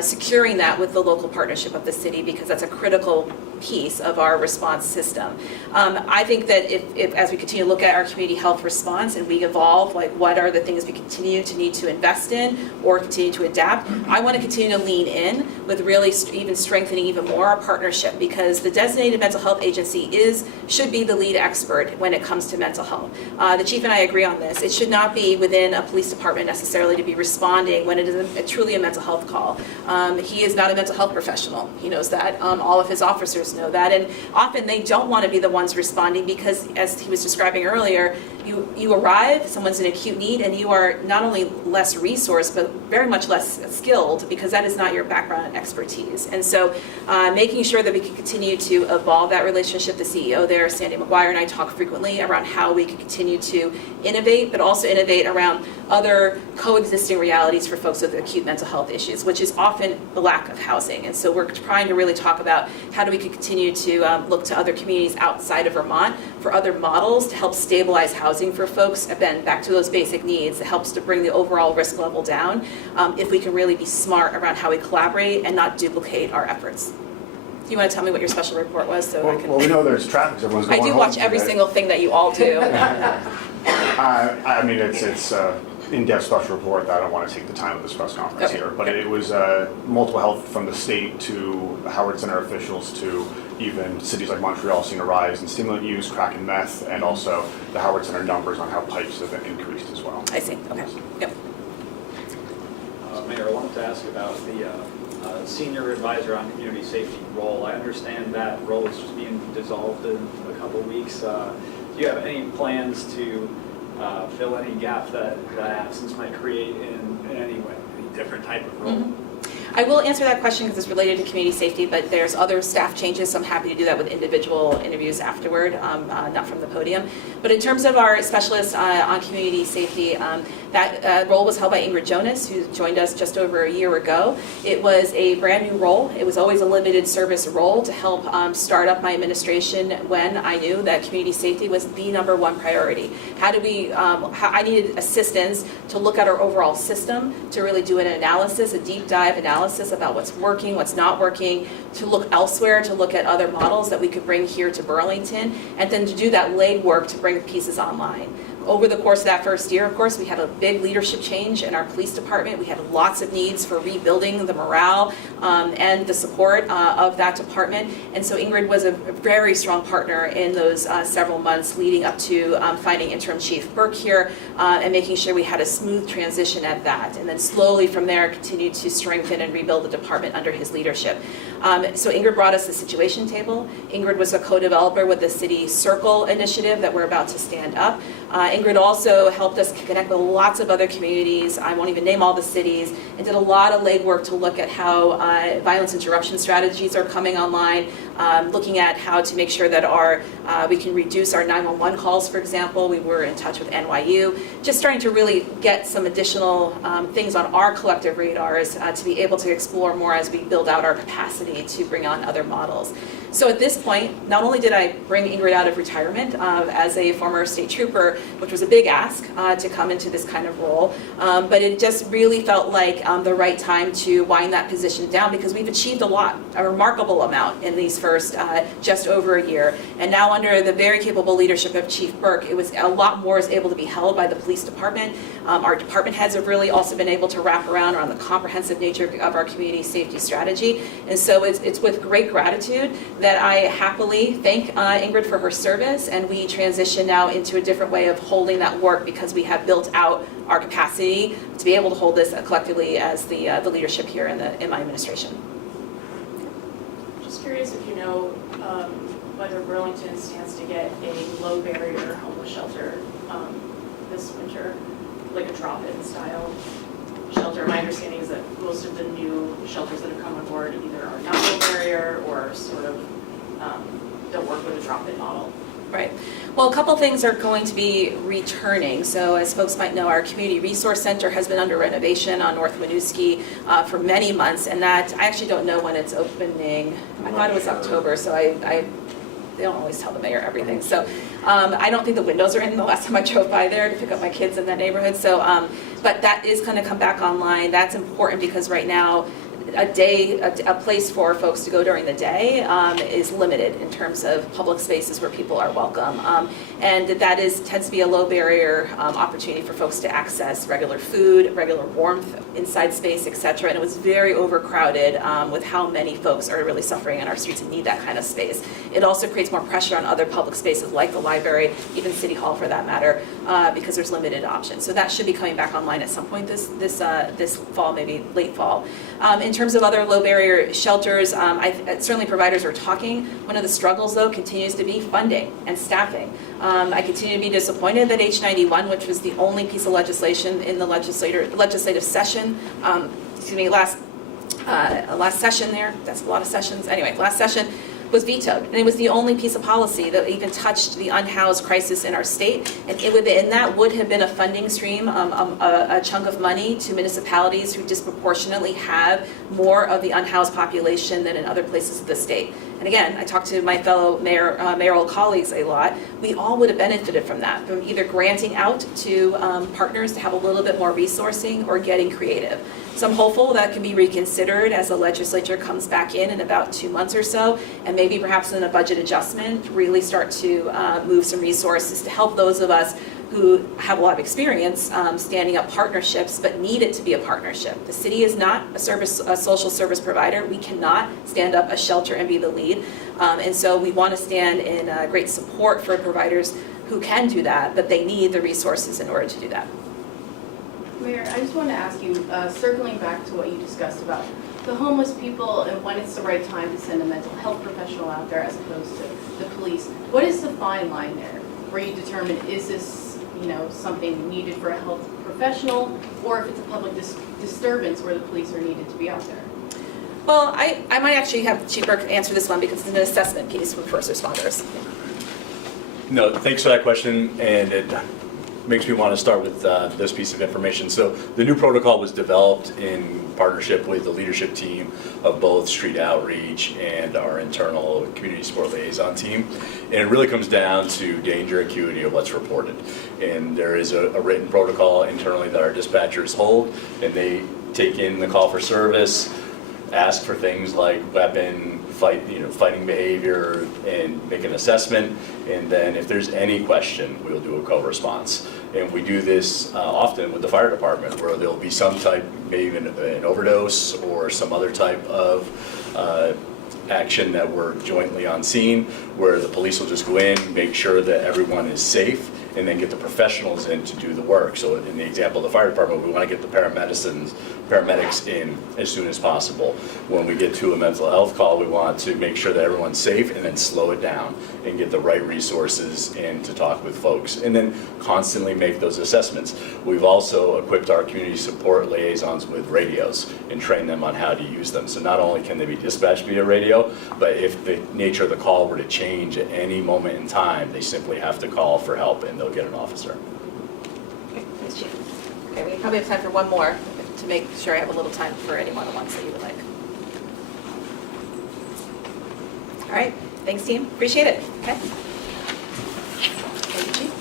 securing that with the local partnership of the city, because that's a critical piece of our response system. I think that if as we continue to look at our community health response and we evolve, like what are the things we continue to need to invest in or continue to adapt, I want to continue to lean in with really even strengthening even more our partnership, because the designated mental health agency should be the lead expert when it comes to mental health. The chief and I agree on this. It should not be within a police department necessarily to be responding when it is truly a mental health call. He is not a mental health professional. He knows that. All of his officers know that, and often they don't want to be the ones responding because, as he was describing earlier, you arrive, someone's in acute need, and you are not only less resourced but very much less skilled, because that is not your background and expertise. And so making sure that we can continue to evolve that relationship. The CEO there, Sandy McGuire, and I talk frequently around how we can continue to innovate, but also innovate around other coexisting realities for folks with acute mental health issues, which is often the lack of housing. And so we're trying to really talk about how do we continue to look to other communities outside of Vermont for other models to help stabilize housing for folks. Again, back to those basic needs, it helps to bring the overall risk level down if we can really be smart around how we collaborate and not duplicate our efforts. Do you want to tell me what your special report was? So Well, we know there's traffic, so everyone's I going do home watch every today. single thing that you all do. I mean, it's in-depth special report that I don't want to take the time of this press conference Okay. here, but it was multiple health from the state to the Howard Center officials to even cities like Montreal seeing a rise in stimulant use, crack and meth, and also the Howard Center numbers on how pipes have been increased as well. I see. Okay. Yep. Mayor, I wanted to ask about the senior advisor on community safety role. I understand that role is just being dissolved in a couple of weeks. Do you have any plans to fill any gap that absence might create in any way, any different type of role. I will answer that question because it's related to community safety, but there's other staff changes, so I'm happy to do that with individual interviews afterward, not from the podium. But in terms of our specialist on community safety, that role was held by Ingrid Jonas, who joined us just over a year ago. It was a brand new role. It was always a limited service role to help start up my administration when I knew that community safety was the #1 priority. I needed assistance to look at our overall system, to really do an analysis, a deep dive analysis about what's working, what's not working, to look elsewhere, to look at other models that we could bring here to Burlington, and then to do that legwork to bring the pieces online. Over the course of that first year, of course, we had a big leadership change in our police department. We had lots of needs for rebuilding the morale and the support of that department. And so Ingrid was a very strong partner in those several months leading up to finding interim Chief Burke here and making sure we had a smooth transition at that. And then slowly from there continued to strengthen and rebuild the department under his leadership. So Ingrid brought us the situation table. Ingrid was a co-developer with the City Circle initiative that we're about to stand up. Ingrid also helped us connect with lots of other communities. I won't even name all the cities, and did a lot of legwork to look at how violence interruption strategies are coming online, looking at how to make sure that we can reduce our 911 calls, for example. We were in touch with NYU, just starting to really get some additional things on our collective radars to be able to explore more as we build out our capacity to bring on other models. So at this point, not only did I bring Ingrid out of retirement as a former state trooper, which was a big ask to come into this kind of role, but it just really felt like the right time to wind that position down because we've achieved a remarkable amount in these first just over a year. And now under the very capable leadership of Chief Burke, it was a lot more is able to be held by the police department. Our department heads have really also been able to wrap around the comprehensive nature of our community safety strategy. And so it's with great gratitude that I happily thank Ingrid for her service, and we transition now into a different way of holding that work because we have built out our capacity to be able to hold this collectively as the leadership here in my administration. Just curious if you know whether Burlington stands to get a low barrier homeless shelter this winter, like a drop-in style shelter. My understanding is that most of the new shelters that have come on board either are not low barrier or sort of don't work with a drop-in model. Right. Well, a couple things are going to be returning. So as folks might know, our Community Resource Center has been under renovation on North Winooski for many months, and that I actually don't know when it's opening. I thought it was October, so they don't always tell the mayor everything. So I don't think the windows are in the last time I drove by there to pick up my kids in that neighborhood. So, but that is going to come back online. That's important because right now, a place for folks to go during the day is limited in terms of public spaces where people are welcome. And that tends to be a low barrier opportunity for folks to access regular food, regular warmth, inside space, et cetera. And it was very overcrowded with how many folks are really suffering in our streets and need that kind of space. It also creates more pressure on other public spaces like the library, even City Hall for that matter, because there's limited options. So that should be coming back online at some point this fall, maybe late fall. In terms of other low barrier shelters, certainly providers are talking. One of the struggles though continues to be funding and staffing. I continue to be disappointed that H91, which was the only piece of legislation in the legislative session, last session there, that's a lot of sessions, anyway, last session, was vetoed. And it was the only piece of policy that even touched the unhoused crisis in our state. And within that would have been a funding stream, a chunk of money to municipalities who disproportionately have more of the unhoused population than in other places of the state. And again, I talked to my fellow mayoral colleagues a lot. We all would have benefited from that, from either granting out to partners to have a little bit more resourcing or getting creative. So I'm hopeful that can be reconsidered as the legislature comes back in about 2 months or so, and maybe perhaps in a budget adjustment, really start to move some resources to help those of us who have a lot of experience standing up partnerships, but need it to be a partnership. The city is not a social service provider. We cannot stand up a shelter and be the lead. And so we want to stand in great support for providers who can do that, but they need the resources in order to do that. Mayor, I just want to ask you, circling back to what you discussed about the homeless people and when it's the right time to send a mental health professional out there as opposed to the police, what is the fine line there where you determine is this something needed for a health professional, or if it's a public disturbance where the police are needed to be out there. Well, I might actually have Chief Burke answer this one because it's an assessment piece from first responders. No, thanks for that question, and it makes me want to start with this piece of information. So the new protocol was developed in partnership with the leadership team of both Street Outreach and our internal community support liaison team. And it really comes down to danger acuity of what's reported. And there is a written protocol internally that our dispatchers hold, and they take in the call for service, ask for things like weapon, fighting behavior, and make an assessment. And then if there's any question, we'll do a co-response. And we do this often with the fire department, where there'll be some type, maybe an overdose or some other type of action that we're jointly on scene, where the police will just go in, make sure that everyone is safe, and then get the professionals in to do the work. So in the example of the fire department, we want to get the paramedics in as soon as possible. When we get to a mental health call, we want to make sure that everyone's safe and then slow it down and get the right resources in to talk with folks, and then constantly make those assessments. We've also equipped our community support liaisons with radios and trained them on how to use them. So not only can they be dispatched via radio, but if the nature of the call were to change at any moment in time, they simply have to call for help and they'll get an officer. Okay, thanks, Chief. Okay, we probably have time for one more to make sure I have a little time for any one-on-ones that you would like. All right, thanks, team. Appreciate it. Okay. Thank you, Chief.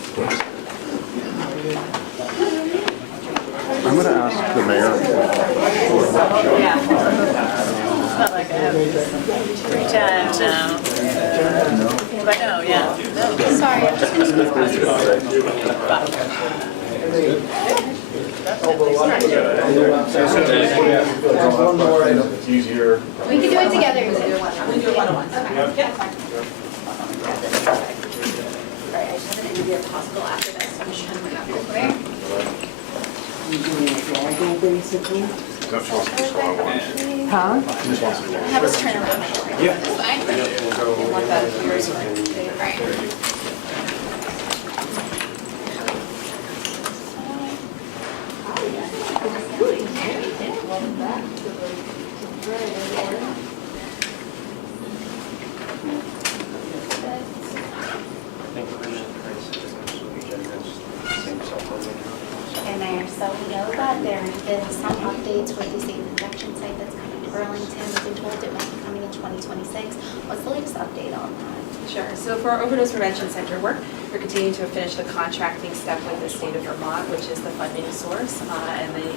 I'm going to ask the mayor. It's not like I have 3 times now. But no, yeah. Sorry, I'm just One more item. It's easier. We can do it together. We can do one-on-ones. Okay. Yeah. All right, I just have an interview if possible after this, so I'm just trying to after the mayor. Basically. That she wants to be strong one. Huh? She just wants to be Have us turn around. Yeah. That's fine. And what about yours? Right. Okay, Mayor, so we know that there have been some updates with the safe injection site that's coming to Burlington. We've been told it might be coming in 2026. What's the latest update on that? Sure. So for our overdose prevention center work, we're continuing to finish the contracting step with the state of Vermont, which is the funding source and the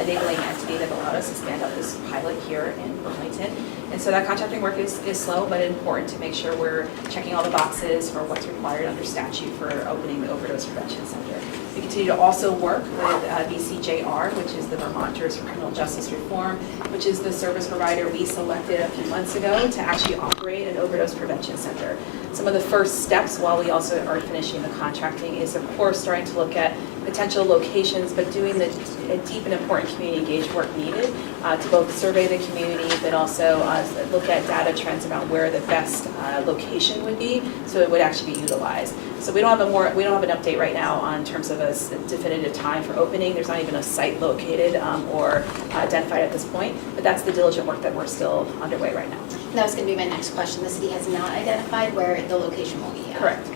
enabling entity that allowed us to stand up this pilot here in Burlington. And so that contracting work is slow, but important to make sure we're checking all the boxes for what's required under statute for opening the overdose prevention center. We continue to also work with VCJR, which is the Vermonters for Criminal Justice Reform, which is the service provider we selected a few months ago to actually operate an overdose prevention center. Some of the first steps while we also are finishing the contracting is, of course, starting to look at potential locations, but doing the deep and important community engaged work needed to both survey the community, but also look at data trends around where the best location would be, so it would actually be utilized. So we don't have an update right now on terms of a definitive time for opening. There's not even a site located or identified at this point, but that's the diligent work that we're still underway right now. That was going to be my next question. The city has not identified where the location will be yet. Correct.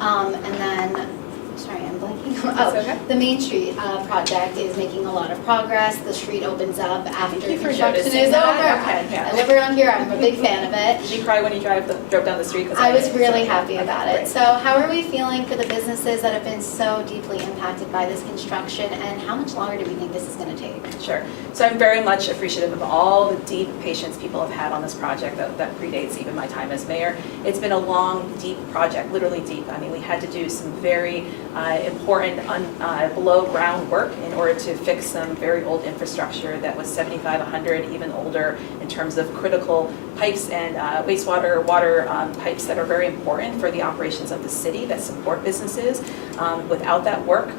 And then, sorry, I'm blanking. That's okay. The Main Street project is making a lot of progress. The street opens up after Thank you for construction noticing is over. that. Okay, yeah. I live around here. I'm a big fan of it. Did you cry when you drove down the street? 'Cause I was did. really happy about it. Great. So how are we feeling for the businesses that have been so deeply impacted by this construction, and how much longer do we think this is going to take? Sure. So I'm very much appreciative of all the deep patience people have had on this project that predates even my time as mayor. It's been a long, deep project, literally deep. I mean, we had to do some very important below ground work in order to fix some very old infrastructure that was 75, 100, even older in terms of critical pipes and wastewater, water pipes that are very important for the operations of the city that support businesses. Without that work,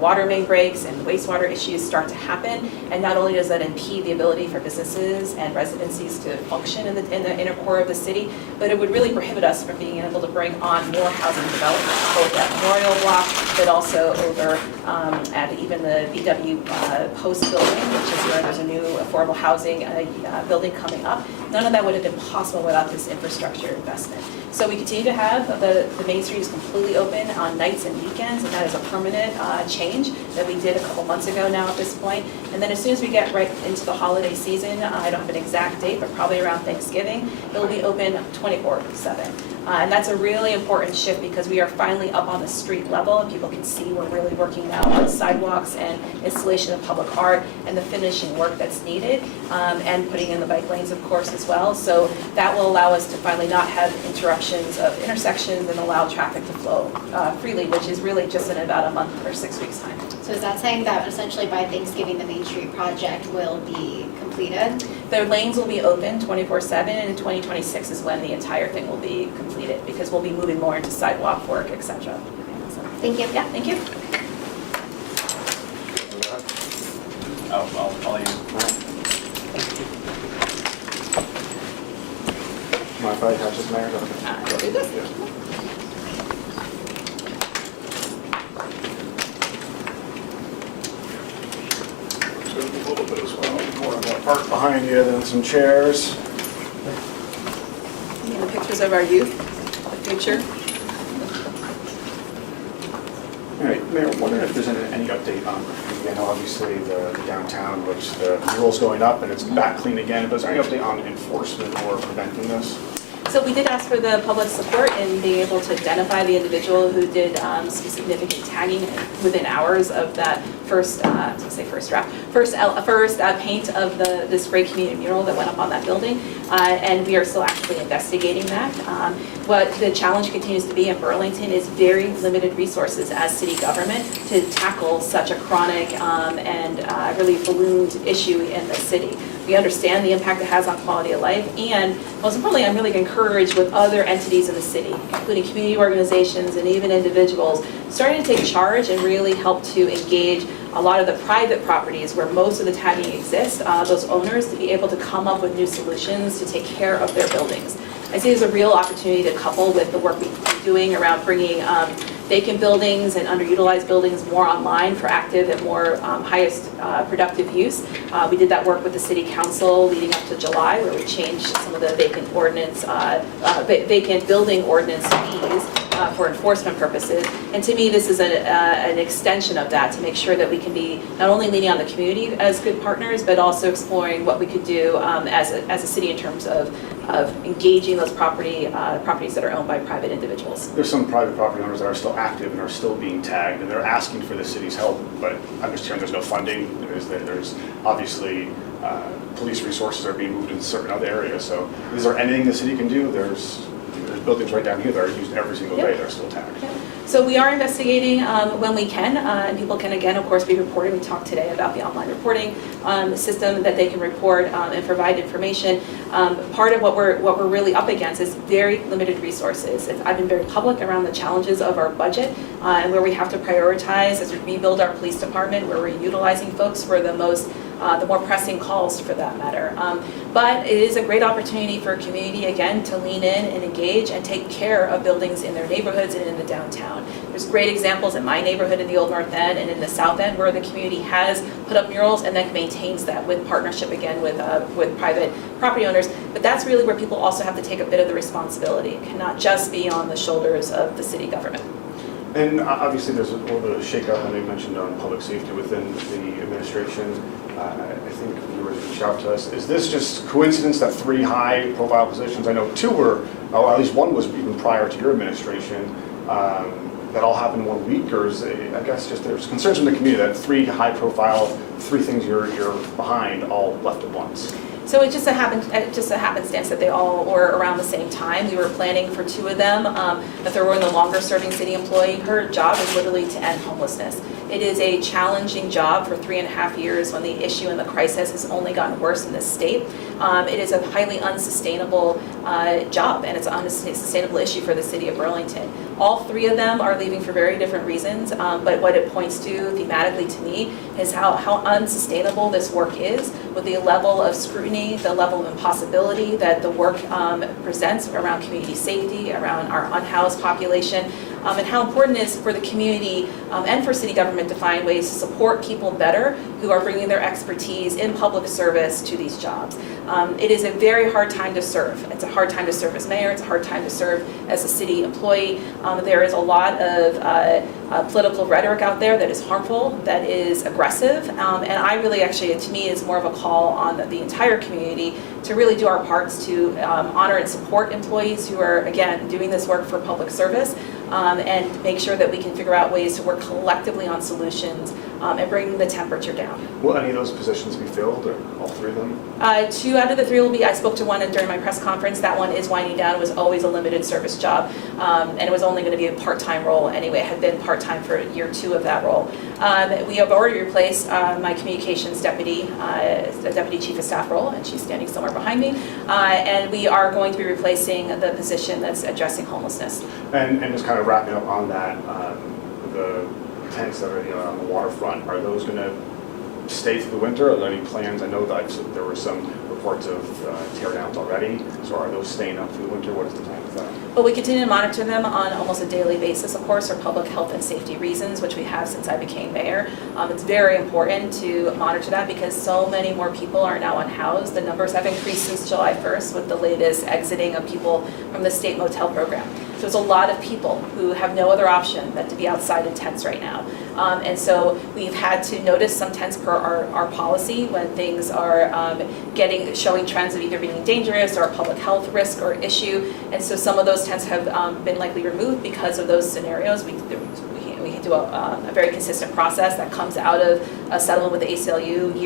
water main breaks and wastewater issues start to happen, and not only does that impede the ability for businesses and residencies to function in the inner core of the city, but it would really prohibit us from being able to bring on more housing development, both at Memorial Block, but also over at even the BW Post building, which is where there's a new affordable housing building coming up. None of that would have been possible without this infrastructure investment. So we continue to have the Main Street is completely open on nights and weekends, and that is a permanent change that we did a couple months ago now at this point. And then as soon as we get right into the holiday season, I don't have an exact date, but probably around Thanksgiving, it'll be open 24/7. And that's a really important shift because we are finally up on the street level and people can see we're really working now on sidewalks and installation of public art and the finishing work that's needed, and putting in the bike lanes, of course, as well. So that will allow us to finally not have interruptions of intersections and allow traffic to flow freely, which is really just in about a month or 6 weeks' time. So is that saying that essentially by Thanksgiving, the Main Street project will be completed? The lanes will be open 24/7, and in 2026 is when the entire thing will be completed, because we'll be moving more into sidewalk work, et cetera. Thank you. Yeah, thank you. I'll use. Mind if I catch this, Mayor? We'll do this. Just gonna move a little bit as well. More of a park behind you than some chairs. The pictures of our youth, the future. All right, Mayor, wondering if there's any update on, I know obviously the downtown, which the mural's going up and it's back clean again, but is there any update on enforcement or preventing this? So we did ask for the public support in being able to identify the individual who did some significant tagging within hours of that first paint of this great community mural that went up on that building, and we are still actively investigating that. What the challenge continues to be in Burlington is very limited resources as city government to tackle such a chronic and really ballooned issue in the city. We understand the impact it has on quality of life, and most importantly, I'm really encouraged with other entities in the city, including community organizations and even individuals, starting to take charge and really help to engage a lot of the private properties where most of the tagging exists, those owners to be able to come up with new solutions to take care of their buildings. I see there's a real opportunity to couple with the work we've been doing around bringing vacant buildings and underutilized buildings more online for active and more highest productive use. We did that work with the city council leading up to July, where we changed some of the vacant building ordinance fees for enforcement purposes. And to me, this is an extension of that to make sure that we can be not only leaning on the community as good partners, but also exploring what we could do as a city in terms of engaging those properties that are owned by private individuals. There's some private property owners that are still active and are still being tagged, and they're asking for the city's help, but I'm just hearing there's no funding. There's obviously police resources are being moved in certain other areas, so is there anything the city can do? There's buildings right down here that are used every single day that are still tagged. So we are investigating when we can, and people can, again, of course, be reporting. We talked today about the online reporting system that they can report and provide information. Part of what we're really up against is very limited resources. I've been very public around the challenges of our budget and where we have to prioritize as we rebuild our police department, where we're utilizing folks for the more pressing calls for that matter. But it is a great opportunity for a community, again, to lean in and engage and take care of buildings in their neighborhoods and in the downtown. There's great examples in my neighborhood in the Old North End and in the South End where the community has put up murals and then maintains that with partnership, again, with private property owners. But that's really where people also have to take a bit of the responsibility. It cannot just be on the shoulders of the city government. And obviously there's a little bit of shakeup, and they mentioned on public safety within the administration. I think you were reached out to us. Is this just coincidence that 3 high-profile positions, I know 2 were, at least 1 was even prior to your administration, that all happened in 1 week, or is it, I guess just there's concerns from the community that 3 high-profile, 3 things you're behind all left at once? So it just a happenstance that they all were around the same time. We were planning for 2 of them. The third one, the longer-serving city employee, her job is literally to end homelessness. It is a challenging job for 3.5 years when the issue and the crisis has only gotten worse in this state. It is a highly unsustainable job, and it's an unsustainable issue for the city of Burlington. All 3 of them are leaving for very different reasons, but what it points to thematically to me is how unsustainable this work is, with the level of scrutiny, the level of impossibility that the work presents around community safety, around our unhoused population, and how important it is for the community and for city government to find ways to support people better who are bringing their expertise in public service to these jobs. It is a very hard time to serve. It's a hard time to serve as mayor. It's a hard time to serve as a city employee. There is a lot of political rhetoric out there that is harmful, that is aggressive, and I really actually, to me, is more of a call on the entire community to really do our parts to honor and support employees who are, again, doing this work for public service, and make sure that we can figure out ways to work collectively on solutions and bring the temperature down. Will any of those positions be filled, or all 3 of them? 2 out of the 3 will be, I spoke to one during my press conference, that one is winding down. It was always a limited service job, and it was only going to be a part-time role anyway. It had been part-time for year 2 of that role. We have already replaced my communications deputy, the deputy chief of staff role, and she's standing somewhere behind me, and we are going to be replacing the position that's addressing homelessness. And just kind of wrapping up on that, the tents that are on the waterfront, are those going to stay through the winter? Are there any plans? I know that there were some reports of tear downs already, so are those staying up through the winter? What is the plan with that? But we continue to monitor them on almost a daily basis, of course, for public health and safety reasons, which we have since I became mayor. It's very important to monitor that because so many more people are now unhoused. The numbers have increased since July 1st with the latest exiting of people from the state motel program. So there's a lot of people who have no other option than to be outside in tents right now. And so we've had to notice some tents per our policy when things are showing trends of either being dangerous or a public health risk or issue. And so some of those tents have been likely removed because of those scenarios. We do a very consistent process that comes out of a settlement with the ACLU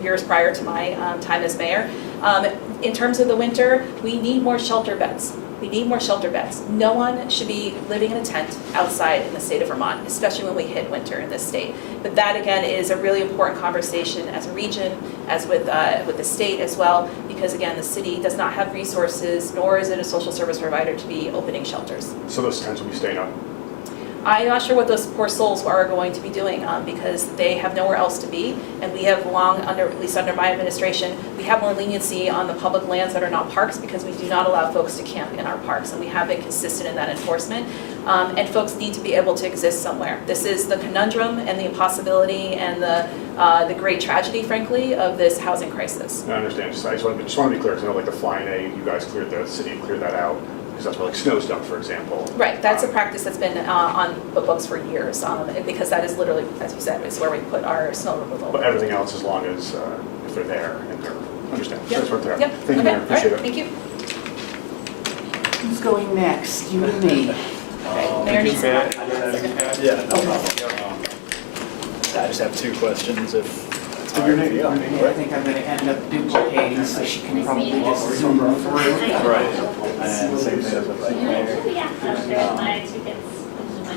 years prior to my time as mayor. In terms of the winter, we need more shelter beds. We need more shelter beds. No one should be living in a tent outside in the state of Vermont, especially when we hit winter in this state. But that, again, is a really important conversation as a region, as with the state as well, because, again, the city does not have resources, nor is it a social service provider to be opening shelters. So those tents will be staying up? I'm not sure what those poor souls are going to be doing because they have nowhere else to be, and we have long, at least under my administration, we have more leniency on the public lands that are not parks because we do not allow folks to camp in our parks, and we have been consistent in that enforcement. And folks need to be able to exist somewhere. This is the conundrum and the impossibility and the great tragedy, frankly, of this housing crisis. I understand. I just want to be clear, because I know like the Flying A, you guys the city cleared that out. Because that's where like snow stuff, for example. Right, that's a practice that's been on the books for years, because that is literally, as you said, is where we put our snow removal. But everything else, as long as if they're there and they're, understand. Yep. That's right there. Yep. Thank you, Mayor, appreciate it. Thank you. Who's going next? You and me? Okay, Mayor needs some help. Yeah, no problem. I just have 2 questions if. Your name. I think I'm gonna end up duplicating, so she can probably just zoom through. Right. And same thing as with like mayor.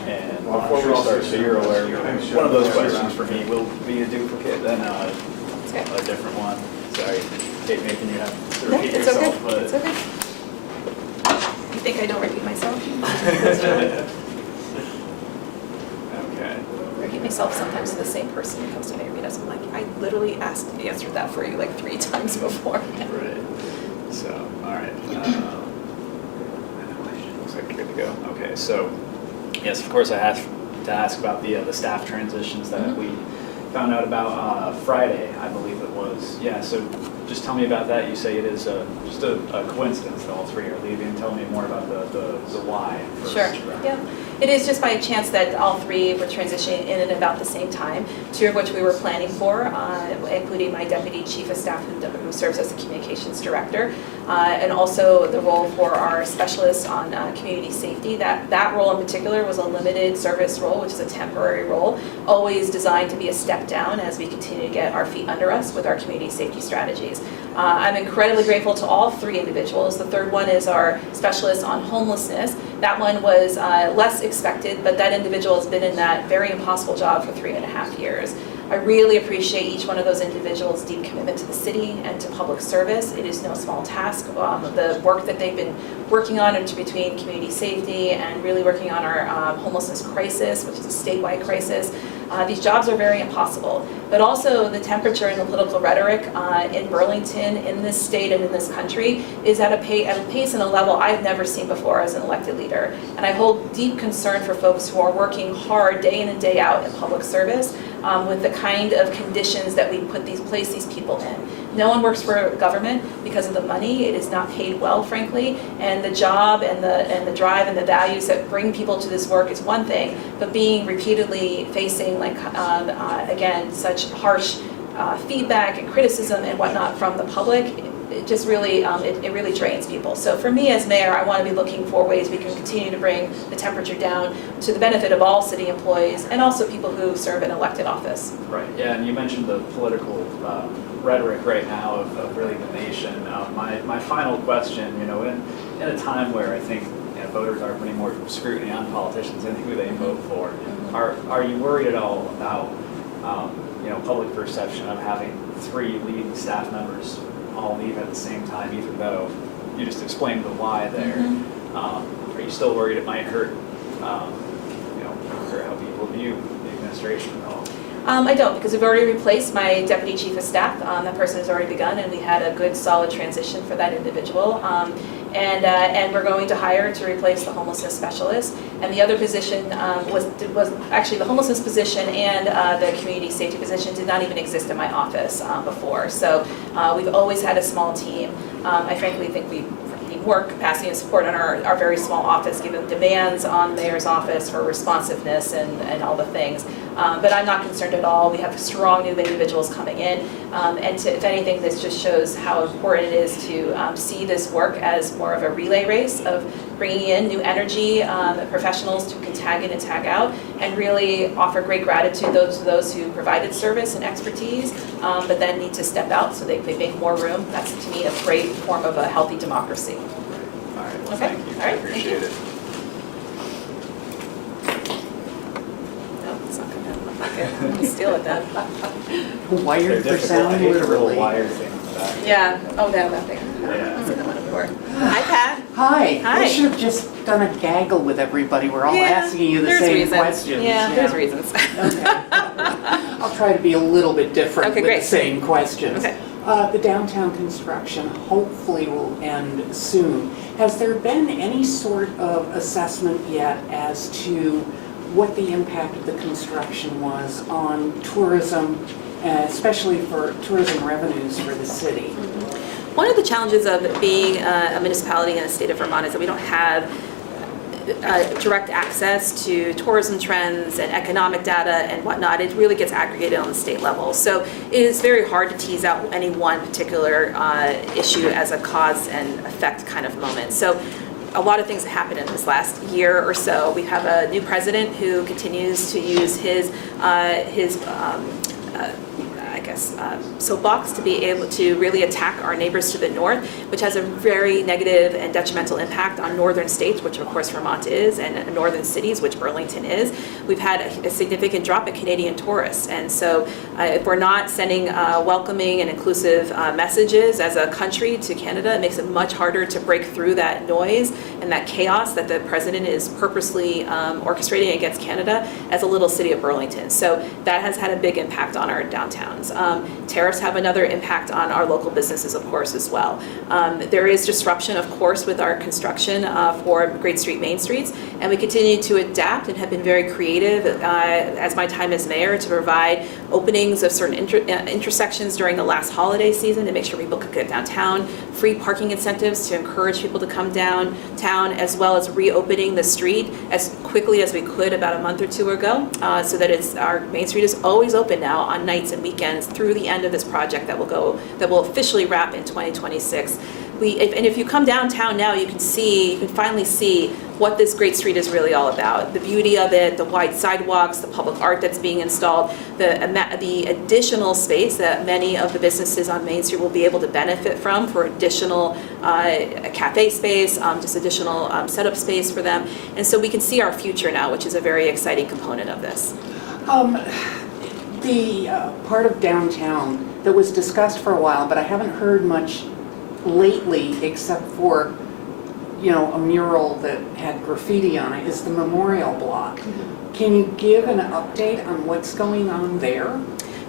And before we start, so you're aware, one of those questions for me will be a duplicate, then a different one. Sorry, Kate, making you have to No, repeat it's yourself, okay, but. it's okay. You think I don't repeat myself? Okay. I repeat myself sometimes to the same person who comes to mayor meetings. I'm like, I literally answered that for you like 3 times before. Right. So, all right. Looks like we're good to go. Okay, so yes, of course, I have to ask about the staff transitions that we found out about Friday, I believe it was. Yeah. So just tell me about that. You say it is just a coincidence that all 3 are leaving. Tell me more about the why. First. Sure. Yeah. It is just by chance that all 3 were transitioning in and about the same time, 2 of which we were planning for, including my deputy chief of staff who serves as the communications director, and also the role for our specialist on community safety. That role in particular was a limited service role, which is a temporary role, always designed to be a step down as we continue to get our feet under us with our community safety strategies. I'm incredibly grateful to all three individuals. The third one is our specialist on homelessness. That one was less expected, but that individual has been in that very impossible job for 3.5 years. I really appreciate each one of those individuals' deep commitment to the city and to public service. It is no small task. The work that they've been working on between community safety and really working on our homelessness crisis, which is a statewide crisis. These jobs are very impossible, but also the temperature and the political rhetoric in Burlington, in this state and in this country is at a pace and a level I've never seen before as an elected leader. And I hold deep concern for folks who are working hard day in and day out in public service with the kind of conditions that we place these people in. No one works for government because of the money. It is not paid well, frankly, and the job and the drive and the values that bring people to this work is one thing, but being repeatedly facing, again, such harsh feedback and criticism and whatnot from the public, it just really, it really drains people. So for me as mayor, I want to be looking for ways we can continue to bring the temperature down to the benefit of all city employees and also people who serve in elected office. Right, yeah, and you mentioned the political rhetoric right now of really the nation. My final question, in a time where I think voters are putting more scrutiny on politicians and who they vote for, are you worried at all about public perception of having 3 leading staff members all leave at the same time, even though you just explained the why there? Are you still worried it might hurt, hurt how people view the administration at all? I don't, because we've already replaced my deputy chief of staff. That person has already begun, and we had a good, solid transition for that individual. And we're going to hire to replace the homelessness specialist. And the other position was actually the homelessness position and the community safety position did not even exist in my office before. So we've always had a small team. I frankly think we need more capacity and support in our very small office, given demands on the mayor's office for responsiveness and all the things. But I'm not concerned at all. We have strong new individuals coming in. If anything, this just shows how important it is to see this work as more of a relay race of bringing in new energy, professionals who can tag in and tag out, and really offer great gratitude to those who provided service and expertise, but then need to step out so they make more room. That's, to me, a great form of a healthy democracy. All right, well, Okay. thank you. All right, I appreciate thank it. No, it's not going to look like it. I'm gonna steal it then. They're Wired for difficult. sound, I hate the little literally. wire thing in the back. Yeah. Oh, that thing. Yeah. I've seen that one before. Hi, Pat. Hi. Hi. We should have just done a gaggle with everybody. We're all Yeah, asking you the there's same reasons. questions. Yeah, there's reasons. Okay. I'll try to be a little bit different Okay, with great. the same questions. Okay. The downtown construction hopefully will end soon. Has there been any sort of assessment yet as to what the impact of the construction was on tourism, especially for tourism revenues for the city? One of the challenges of being a municipality in the state of Vermont is that we don't have direct access to tourism trends and economic data and whatnot. It really gets aggregated on the state level. So it is very hard to tease out any one particular issue as a cause and effect kind of moment. So a lot of things have happened in this last year or so. We have a new president who continues to use his soapbox to be able to really attack our neighbors to the north, which has a very negative and detrimental impact on northern states, which of course Vermont is, and northern cities, which Burlington is. We've had a significant drop in Canadian tourists, and so if we're not sending welcoming and inclusive messages as a country to Canada, it makes it much harder to break through that noise and that chaos that the president is purposely orchestrating against Canada as a little city of Burlington. So that has had a big impact on our downtowns. Tariffs have another impact on our local businesses, of course, as well. There is disruption, of course, with our construction for Great Street, Main Streets, and we continue to adapt and have been very creative as my time as mayor to provide openings of certain intersections during the last holiday season to make sure people could get downtown, free parking incentives to encourage people to come downtown, as well as reopening the street as quickly as we could about a month or two ago, so that our Main Street is always open now on nights and weekends through the end of this project that will officially wrap in 2026. And if you come downtown now, you can finally see what this great street is really all about. The beauty of it, the wide sidewalks, the public art that's being installed, the additional space that many of the businesses on Main Street will be able to benefit from for additional cafe space, just additional setup space for them. And so we can see our future now, which is a very exciting component of this. The part of downtown that was discussed for a while, but I haven't heard much lately except for, a mural that had graffiti on it, is the Memorial Block. Can you give an update on what's going on there?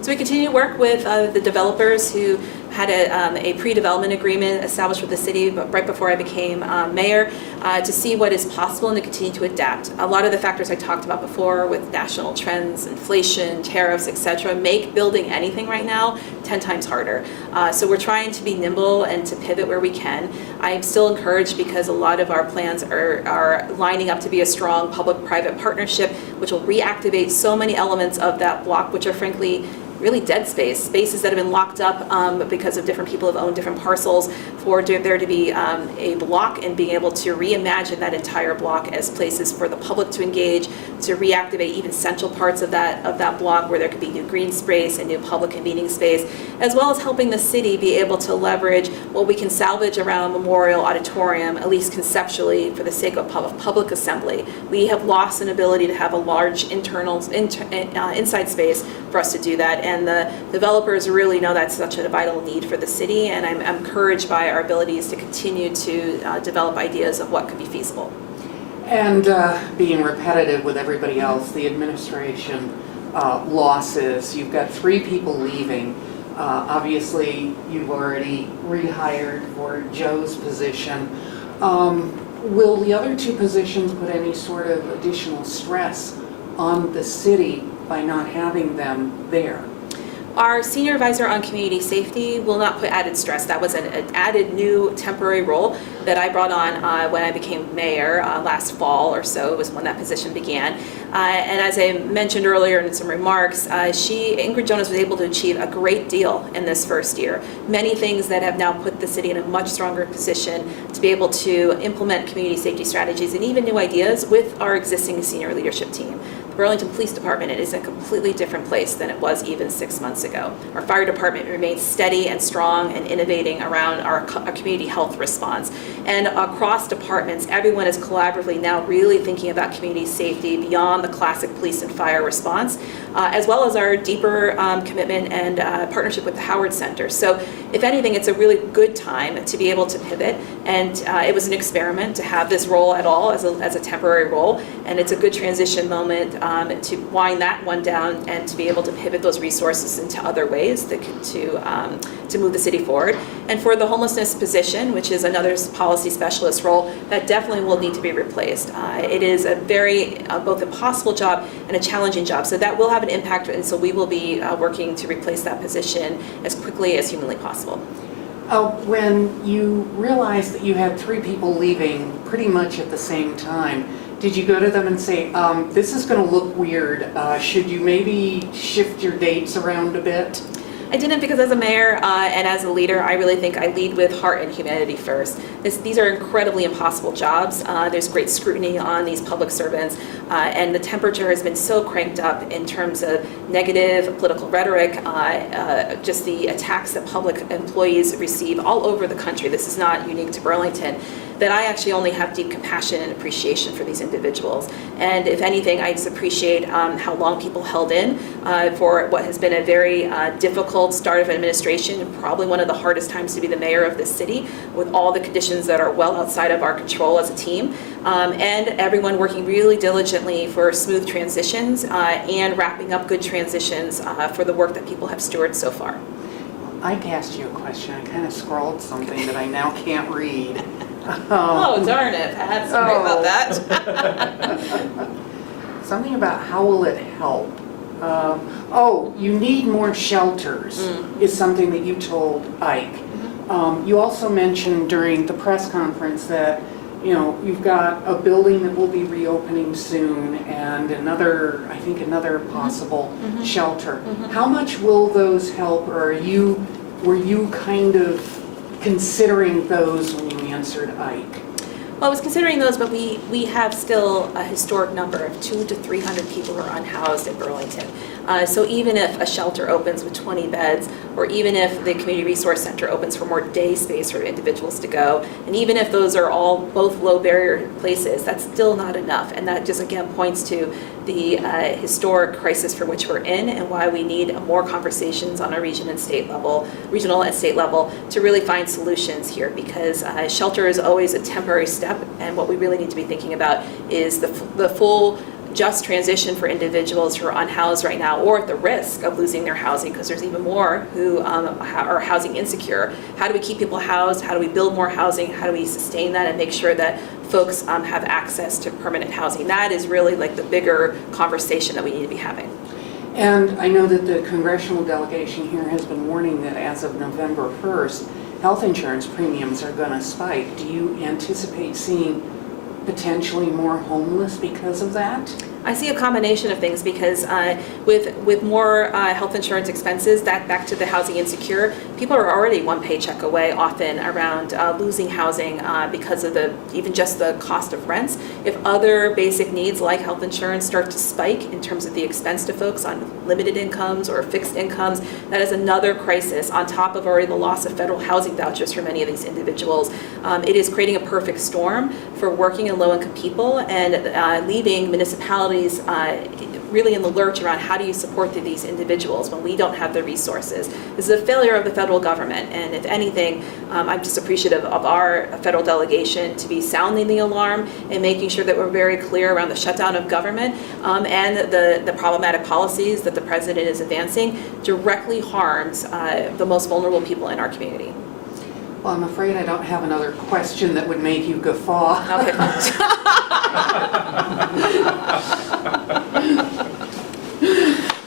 So we continue to work with the developers who had a pre-development agreement established with the city right before I became mayor to see what is possible and to continue to adapt. A lot of the factors I talked about before with national trends, inflation, tariffs, etc., make building anything right now 10 times harder. So we're trying to be nimble and to pivot where we can. I'm still encouraged because a lot of our plans are lining up to be a strong public-private partnership, which will reactivate so many elements of that block, which are frankly really dead spaces that have been locked up because of different people have owned different parcels, for there to be a block and being able to reimagine that entire block as places for the public to engage, to reactivate even central parts of that block where there could be new green space and new public convening space, as well as helping the city be able to leverage what we can salvage around Memorial Auditorium, at least conceptually, for the sake of public assembly. We have lost an ability to have a large inside space for us to do that, and the developers really know that's such a vital need for the city, and I'm encouraged by our abilities to continue to develop ideas of what could be feasible. And being repetitive with everybody else, the administration losses, you've got 3 people leaving. Obviously, you've already rehired for Joe's position. Will the other 2 positions put any sort of additional stress on the city by not having them there? Our senior advisor on community safety will not put added stress. That was an added new temporary role that I brought on when I became mayor last fall or so, was when that position began. And as I mentioned earlier in some remarks, Ingrid Jonas was able to achieve a great deal in this first year. Many things that have now put the city in a much stronger position to be able to implement community safety strategies and even new ideas with our existing senior leadership team. The Burlington Police Department is a completely different place than it was even 6 months ago. Our fire department remains steady and strong and innovating around our community health response. And across departments, everyone is collaboratively now really thinking about community safety beyond the classic police and fire response, as well as our deeper commitment and partnership with the Howard Center. So if anything, it's a really good time to be able to pivot, and it was an experiment to have this role at all as a temporary role, and it's a good transition moment to wind that one down and to be able to pivot those resources into other ways to move the city forward. And for the homelessness position, which is another policy specialist role, that definitely will need to be replaced. It is a very both impossible job and a challenging job, so that will have an impact, and so we will be working to replace that position as quickly as humanly possible. When you realized that you had 3 people leaving pretty much at the same time, did you go to them and say, this is going to look weird, should you maybe shift your dates around a bit? I didn't, because as a mayor and as a leader, I really think I lead with heart and humanity first. These are incredibly impossible jobs. There's great scrutiny on these public servants, and the temperature has been so cranked up in terms of negative political rhetoric, just the attacks that public employees receive all over the country. This is not unique to Burlington, that I actually only have deep compassion and appreciation for these individuals. And if anything, I just appreciate how long people held in for what has been a very difficult start of administration, and probably one of the hardest times to be the mayor of this city, with all the conditions that are well outside of our control as a team, and everyone working really diligently for smooth transitions and wrapping up good transitions for the work that people have stewarded so far. I asked you a question. I kind of scrawled something that I now can't read. Oh, darn it, Pat. Sorry about that. Something about how will it help? You need more shelters is something that you told Ike. You also mentioned during the press conference that you've got a building that will be reopening soon and another possible shelter. How much will those help, or were you kind of considering those when you answered Ike? Well, I was considering those, but we have still a historic number of 200 to 300 people who are unhoused in Burlington. So even if a shelter opens with 20 beds, or even if the Community Resource Center opens for more day space for individuals to go, and even if those are all both low barrier places, that's still not enough. And that just again points to the historic crisis for which we're in, and why we need more conversations on a regional and state level to really find solutions here, because shelter is always a temporary step, and what we really need to be thinking about is the full just transition for individuals who are unhoused right now or at the risk of losing their housing, because there's even more who are housing insecure. How do we keep people housed? How do we build more housing? How do we sustain that and make sure that folks have access to permanent housing? That is really like the bigger conversation that we need to be having. And I know that the congressional delegation here has been warning that as of November 1st, health insurance premiums are going to spike. Do you anticipate seeing potentially more homeless because of that? I see a combination of things, because with more health insurance expenses, that back to the housing insecure, people are already one paycheck away often around losing housing because of even just the cost of rents. If other basic needs like health insurance start to spike in terms of the expense to folks on limited incomes or fixed incomes, that is another crisis on top of already the loss of federal housing vouchers for many of these individuals. It is creating a perfect storm for working and low-income people, and leaving municipalities really in the lurch around how do you support these individuals when we don't have the resources. This is a failure of the federal government, and if anything, I'm just appreciative of our federal delegation to be sounding the alarm and making sure that we're very clear around the shutdown of government and the problematic policies that the president is advancing directly harms the most vulnerable people in our community. Well, I'm afraid I don't have another question that would make you guffaw. Okay.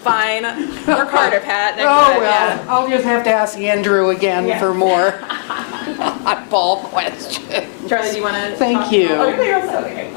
Fine. Work harder, Pat. Next Oh, time, well, yeah. I'll just have to ask Andrew again for more oddball questions. Charlie, do you want to? Thank you. Oh, you're okay.